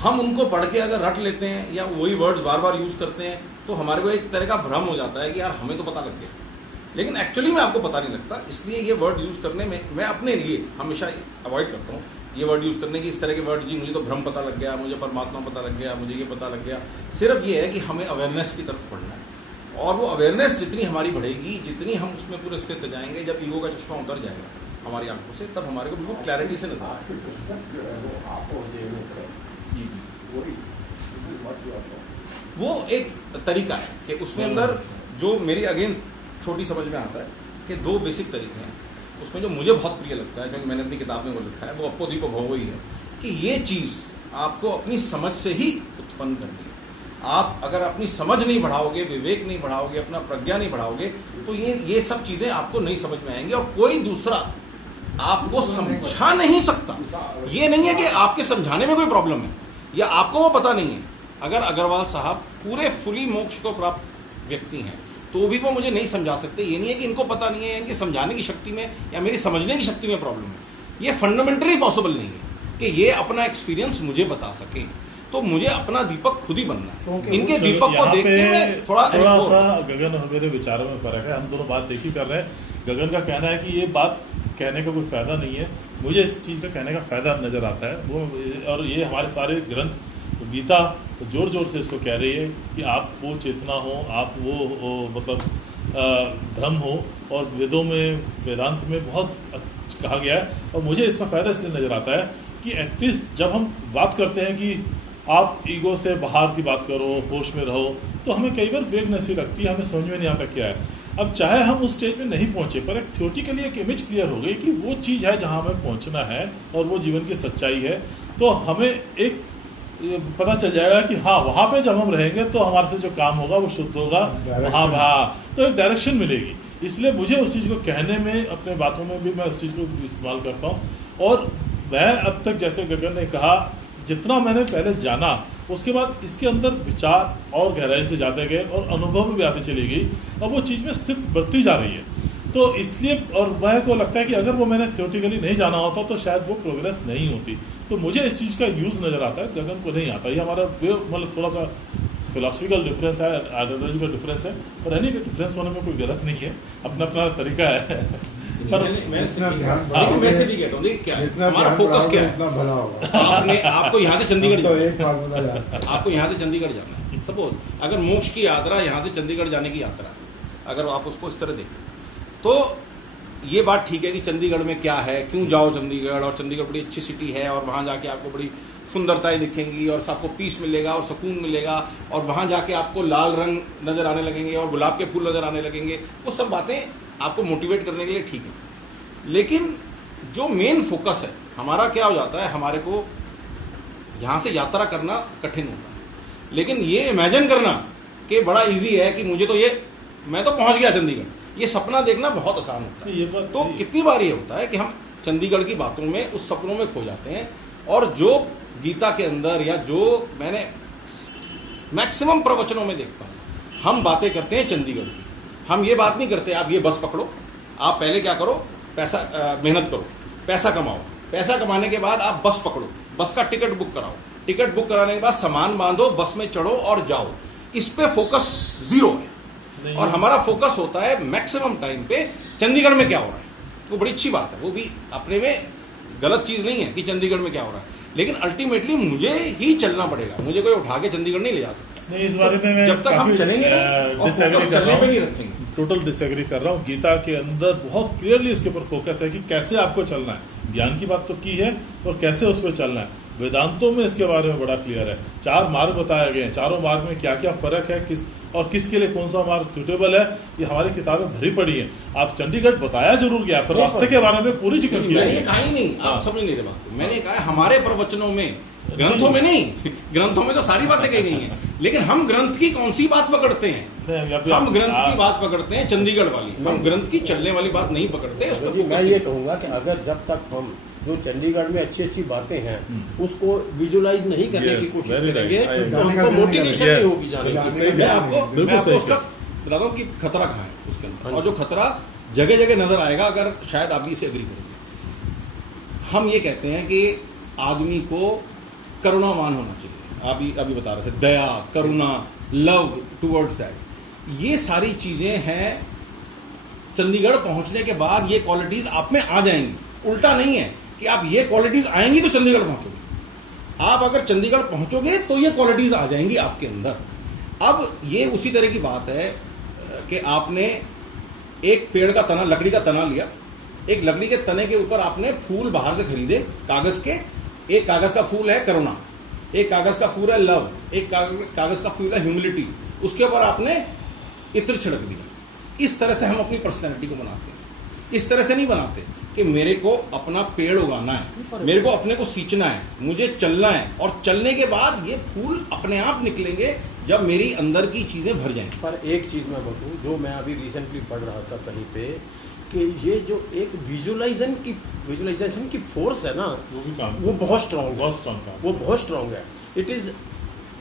हम उनको पढ़ के अगर रट लेते हैं या वही वर्ड्स बार बार यूज़ करते हैं तो हमारे को एक तरह का भ्रम हो जाता है कि यार हमें तो पता लग गया, लेकिन एक्चुअली में आपको पता नहीं लगता। इसलिए ये वर्ड यूज़ करने में मैं अपने लिए हमेशा अवॉइड करता हूँ ये वर्ड यूज़ करने की, इस तरह के वर्ड, जी मुझे तो भ्रम पता लग गया, मुझे परमात्मा पता लग गया, मुझे ये पता लग गया। सिर्फ ये है कि हमें अवेयरनेस की तरफ पढ़ना है, और वो अवेयरनेस जितनी हमारी बढ़ेगी, जितनी हम उसमें पूरे स्थित जाएंगे, जब ईगो का चश्मा उतर जाएगा हमारी आंखों से, तब हमारे को बिल्कुल क्लैरिटी से नजर आपकी पुस्तक जो है वो आप और देवों का जी जी वही this is what you are doing. वो एक तरीका है कि उसमें अंदर जो मेरी अगेन छोटी समझ में आता है कि दो बेसिक तरीके हैं। उसमें जो मुझे बहुत प्रिय लगता है, क्योंकि मैंने अपनी किताब में वो लिखा है, वो अपो दीपो भव ही है कि ये चीज़ आपको अपनी समझ से ही उत्पन्न करनी है। आप अगर अपनी समझ नहीं बढ़ाओगे, विवेक नहीं बढ़ाओगे, अपना प्रज्ञा नहीं बढ़ाओगे, तो ये सब चीज़ें आपको नहीं समझ में आएंगी, और कोई दूसरा आपको समझा नहीं सकता। ये नहीं है कि आपके समझाने में कोई प्रॉब्लम है या आपको वो पता नहीं है। अगर अग्रवाल साहब पूरे फुली मोक्ष को प्राप्त व्यक्ति हैं तो भी वो मुझे नहीं समझा सकते। ये नहीं है कि इनको पता नहीं है, इनकी समझाने की शक्ति में या मेरी समझने की शक्ति में प्रॉब्लम है। ये फंडामेंटली पॉसिबल नहीं है कि ये अपना एक्सपीरियंस मुझे बता सके। तो मुझे अपना दीपक खुद ही बनना है। इनके दीपक को देख के मैं थोड़ा सा गगन और मेरे विचारों में फर्क है। हम दोनों बात एक ही कर रहे हैं। गगन का कहना है कि ये बात कहने का कोई फायदा नहीं है, मुझे इस चीज़ का कहने का फायदा नजर आता है वो, और ये हमारे सारे ग्रंथ, गीता जोर जोर से इसको कह रही है कि आप वो चेतना हो, आप वो मतलब ब्रह्म हो, और वेदों में, वेदांत में बहुत कहा गया है। और मुझे इसका फ़ायदा इसलिए नज़र आता है कि एटलीस्ट जब हम बात करते हैं कि आप ईगो से बाहर की बात करो, होश में रहो, तो हमें कई बार वेगनेस ही लगती है, हमें समझ में नहीं आता क्या है। अब चाहे हम उस स्टेज में नहीं पहुंचे, पर एक थ्योरेटिकली एक इमेज क्लियर हो गई कि वो चीज़ है जहां हमें पहुंचना है और वो जीवन की सच्चाई है, तो हमें एक पता चल जाएगा कि हाँ, वहाँ पे जब हम रहेंगे तो हमारे से जो काम होगा वो शुद्ध होगा, वहाँ तो एक डायरेक्शन मिलेगी। इसलिए मुझे उस चीज़ को कहने में, अपने बातों में भी मैं उस चीज़ को इस्तेमाल करता हूँ। और मैं अब तक, जैसे गगन ने कहा, जितना मैंने पहले जाना, उसके बाद इसके अंदर विचार और गहराई से जाते गए और अनुभव भी आती चली गई, और वो चीज़ में स्थित बढ़ती जा रही है। तो इसलिए, और मैं को लगता है कि अगर वो मैंने थ्योरेटिकली नहीं जाना होता तो शायद वो प्रोग्रेस नहीं होती। तो मुझे इस चीज़ का यूज़ नज़र आता है, गगन को नहीं आता। ये हमारा मतलब थोड़ा सा फिलोसफिकल डिफरेंस है, आइडियोलॉजिकल डिफरेंस है, और यानी कि डिफरेंस होने में कोई गलत नहीं है, अपना अपना तरीका है। पर लेकिन मैं से भी कहता हूँ क्या है हमारा फोकस क्या है, भला होगा। आपको यहाँ से चंडीगढ़ तो एक फार्मूला जानते हैं। आपको यहाँ से चंडीगढ़ जाना है। सपोज अगर मोक्ष की यात्रा, यहाँ से चंडीगढ़ जाने की यात्रा, अगर आप उसको इस तरह देखें तो ये बात ठीक है कि चंडीगढ़ में क्या है, क्यों जाओ चंडीगढ़, और चंडीगढ़ बड़ी अच्छी सिटी है, और वहाँ जाके आपको बड़ी सुंदरताएं दिखेंगी, और आपको पीस मिलेगा और सुकून मिलेगा, और वहाँ जाके आपको लाल रंग नज़र आने लगेंगे और गुलाब के फूल नज़र आने लगेंगे। वो सब बातें आपको मोटिवेट करने के लिए ठीक है, लेकिन जो मेन फोकस है हमारा क्या हो जाता है, हमारे को यहाँ से यात्रा करना कठिन होता है, लेकिन ये इमेजिन करना कि बड़ा इजी है कि मुझे तो मैं तो पहुँच गया चंडीगढ़, ये सपना देखना बहुत आसान होता है। ये बात तो कितनी बार ये होता है कि हम चंडीगढ़ की बातों में, उस सपनों में खो जाते हैं, और जो गीता के अंदर या जो मैंने मैक्सिमम प्रवचनों में देखता हूँ, हम बातें करते हैं चंडीगढ़ की। हम ये बात नहीं करते आप ये बस पकड़ो, आप पहले क्या करो, पैसा मेहनत करो, पैसा कमाओ, पैसा कमाने के बाद आप बस पकड़ो, बस का टिकट बुक कराओ, टिकट बुक कराने के बाद सामान बांधो, बस में चढ़ो और जाओ। इस पे फोकस जीरो है, और हमारा फोकस होता है मैक्सिमम टाइम पे चंडीगढ़ में क्या हो रहा है। वो बड़ी अच्छी बात है, वो भी अपने में गलत चीज़ नहीं है कि चंडीगढ़ में क्या हो रहा है, लेकिन अल्टीमेटली मुझे ही चलना पड़ेगा, मुझे कोई उठा के चंडीगढ़ नहीं ले जा सकता। नहीं, इस बारे में मैं जब तक हम चलेंगे नहीं और फोकस चलने पे नहीं रखेंगे। टोटल डिसएग्री कर रहा हूँ। गीता के अंदर बहुत क्लियरली इसके ऊपर फोकस है कि कैसे आपको चलना है, ज्ञान की बात तो की है और कैसे उस पर चलना है। वेदांतों में इसके बारे में बड़ा क्लियर है, 4 मार्ग बताए गए हैं, चारों मार्ग में क्या क्या फर्क है, किसके लिए कौन सा मार्ग सूटेबल है, ये हमारी किताबें भरी पड़ी हैं। आप चंडीगढ़ बताया जरूर गया, पर रास्ते के बारे में पूरी जिक्र किया मैंने ये है। कहा ही नहीं, आप समझ नहीं रहे बात को। मैंने कहा हमारे प्रवचनों में, ग्रंथों में नहीं, ग्रंथों में तो सारी बातें कही गई हैं, लेकिन हम ग्रंथ की कौन सी बात पकड़ते हैं? हम ग्रंथ की बात पकड़ते हैं चंडीगढ़ वाली, हम ग्रंथ की चलने वाली बात नहीं पकड़ते। उस पर जी, मैं ये कहूँगा कि अगर जब तक हम जो चंडीगढ़ में अच्छी अच्छी बातें हैं उसको विजुलाइज नहीं करने की Yes, कोशिश very right. करेंगे I तो agree. हमको मोटिवेशन Yes. नहीं होगी जाने की। मैं आपको बिल्कुल सही उसका बताता हूँ कि खतरा कहाँ है उसके अंदर, और जो खतरा जगह जगह नजर आएगा, अगर शायद आप इसे एग्री करेंगे। हम ये कहते हैं कि आदमी को करुणावान होना चाहिए, अभी बता रहे थे, दया, करुणा, लव टुवर्ड्स दैट, ये सारी चीजें हैं। चंडीगढ़ पहुंचने के बाद ये क्वालिटीज आप में आ जाएंगी। उल्टा नहीं है कि आप ये क्वालिटीज आएंगी तो चंडीगढ़ पहुंचोगे, आप अगर चंडीगढ़ पहुंचोगे तो ये क्वालिटीज आ जाएंगी आपके अंदर। अब ये उसी तरह की बात है कि आपने एक पेड़ का तना, लकड़ी का तना लिया, एक लकड़ी के तने के ऊपर आपने फूल बाहर से खरीदे कागज के, एक कागज का फूल है करुणा, एक कागज का फूल है लव, एक कागज का फूल है ह्यूमिलिटी, उसके ऊपर आपने इत्र छिड़क दिया। इस तरह से हम अपनी पर्सनैलिटी को बनाते हैं। इस तरह से नहीं बनाते कि मेरे को अपना पेड़ उगाना है, मेरे को अपने को सींचना है, मुझे चलना है, और चलने के बाद ये फूल अपने आप निकलेंगे जब मेरी अंदर की चीजें भर जाएं। पर एक चीज़ मैं बताऊँ, जो मैं अभी रिसेंटली पढ़ रहा था कहीं पे, कि ये जो एक विजुअलाइजेशन की फोर्स है ना, वो भी काम, वो बहुत स्ट्रांग है, बहुत strong काम। वो बहुत स्ट्रांग है। इट इज़,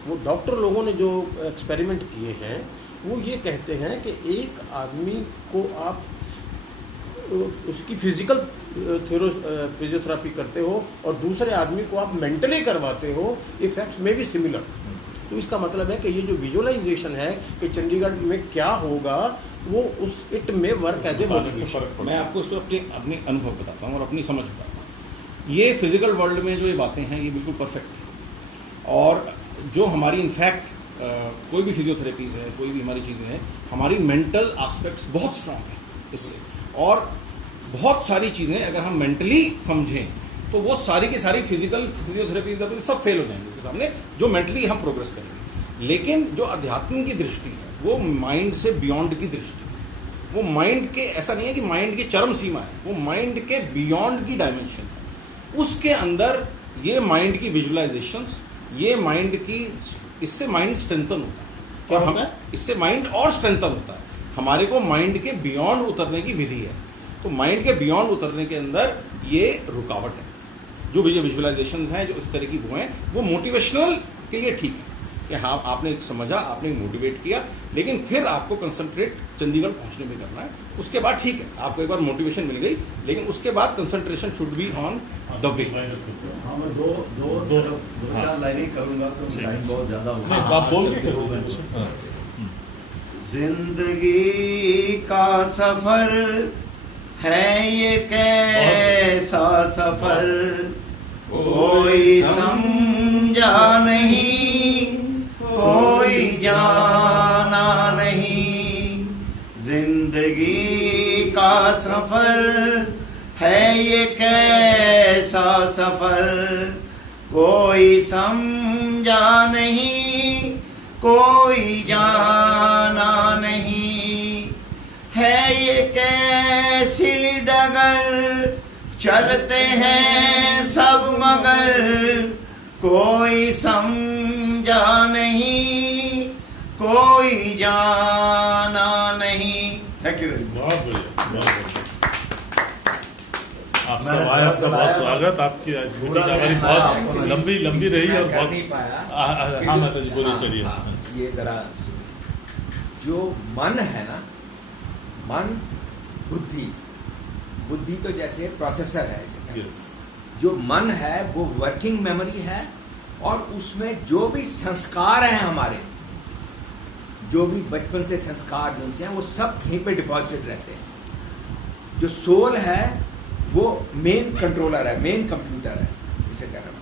वो डॉक्टर लोगों ने जो एक्सपेरिमेंट किए हैं वो ये कहते हैं कि एक आदमी को आप उसकी फिजिकल फिजियोथेरेपी करते हो और दूसरे आदमी को आप मेंटली करवाते हो, इफेक्ट्स में भी सिमिलर। तो इसका मतलब है कि ये जो विजुअलाइजेशन है कि चंडीगढ़ में क्या होगा, वो उस इट में वर्क एज ए मोटिवेशन। मैं आपको इस पर अपने अनुभव बताता हूँ और अपनी समझ बताता हूँ। ये फिजिकल वर्ल्ड में जो ये बातें हैं ये बिल्कुल परफेक्ट है, और जो हमारी इनफैक्ट कोई भी फिजियोथेरेपीज है, कोई भी हमारी चीज़ें हैं, हमारी मेंटल एस्पेक्ट्स बहुत स्ट्रांग है इससे। और बहुत सारी चीज़ें अगर हम मेंटली समझें तो वो सारी की सारी फिजिकल फिजियोथेरेपी सब फेल हो जाएंगे उसके सामने, जो मेंटली हम प्रोग्रेस करेंगे। लेकिन जो अध्यात्म की दृष्टि है वो माइंड से बियॉन्ड की दृष्टि है। वो माइंड के, ऐसा नहीं है कि माइंड की चरम सीमा है, वो माइंड के बियॉन्ड की डायमेंशन है। उसके अंदर ये माइंड की विजुअलाइजेशंस, ये माइंड की, इससे माइंड स्ट्रेंथन होता है। क्या होता है? इससे माइंड और स्ट्रेंथन होता है। हमारे को माइंड के बियॉन्ड उतरने की विधि है। तो माइंड के बियॉन्ड उतरने के अंदर ये रुकावट है। जो विजुअलाइजेशंस हैं, जो इस तरह की वो हैं, वो मोटिवेशनल के लिए ठीक है कि हाँ आपने समझा, आपने मोटिवेट किया, लेकिन फिर आपको कंसंट्रेट चंडीगढ़ पहुंचने में करना है। उसके बाद ठीक है, आपको एक बार मोटिवेशन मिल गई, लेकिन उसके बाद concentration should be on the way. हाँ, मैं दो चार लाइनें करूंगा तो टाइम बहुत ज्यादा नहीं, होगा। आप बोल के करो। हाँ। जिंदगी का सफर है ये कैसा सफर, कोई समझा नहीं, कोई जाना नहीं। जिंदगी का सफर है ये कैसा सफर, कोई समझा नहीं, कोई जाना नहीं। है ये कैसी डगर, चलते हैं सब मगर, कोई समझा नहीं, कोई जाना नहीं। Thank you very much. बहुत बढ़िया, बहुत बढ़िया। आप सब आए, आपका बहुत स्वागत। आपकी आज मीटिंग हमारी बहुत लंबी रही और कर बहुत नहीं पाया। हाँ माता जी बोलिए, हाँ, चलिए। हाँ, ये जरा जो मन है ना, मन बुद्धि तो जैसे प्रोसेसर है इसे कहते हैं। यस, जो मन है वो वर्किंग मेमोरी है, और उसमें जो भी संस्कार हैं हमारे, जो भी बचपन से संस्कार जो हैं वो सब कहीं पे डिपॉजिटेड रहते हैं। जो सोल है वो मेन कंट्रोलर है, मेन कंप्यूटर है, इसे कह रहा हूं।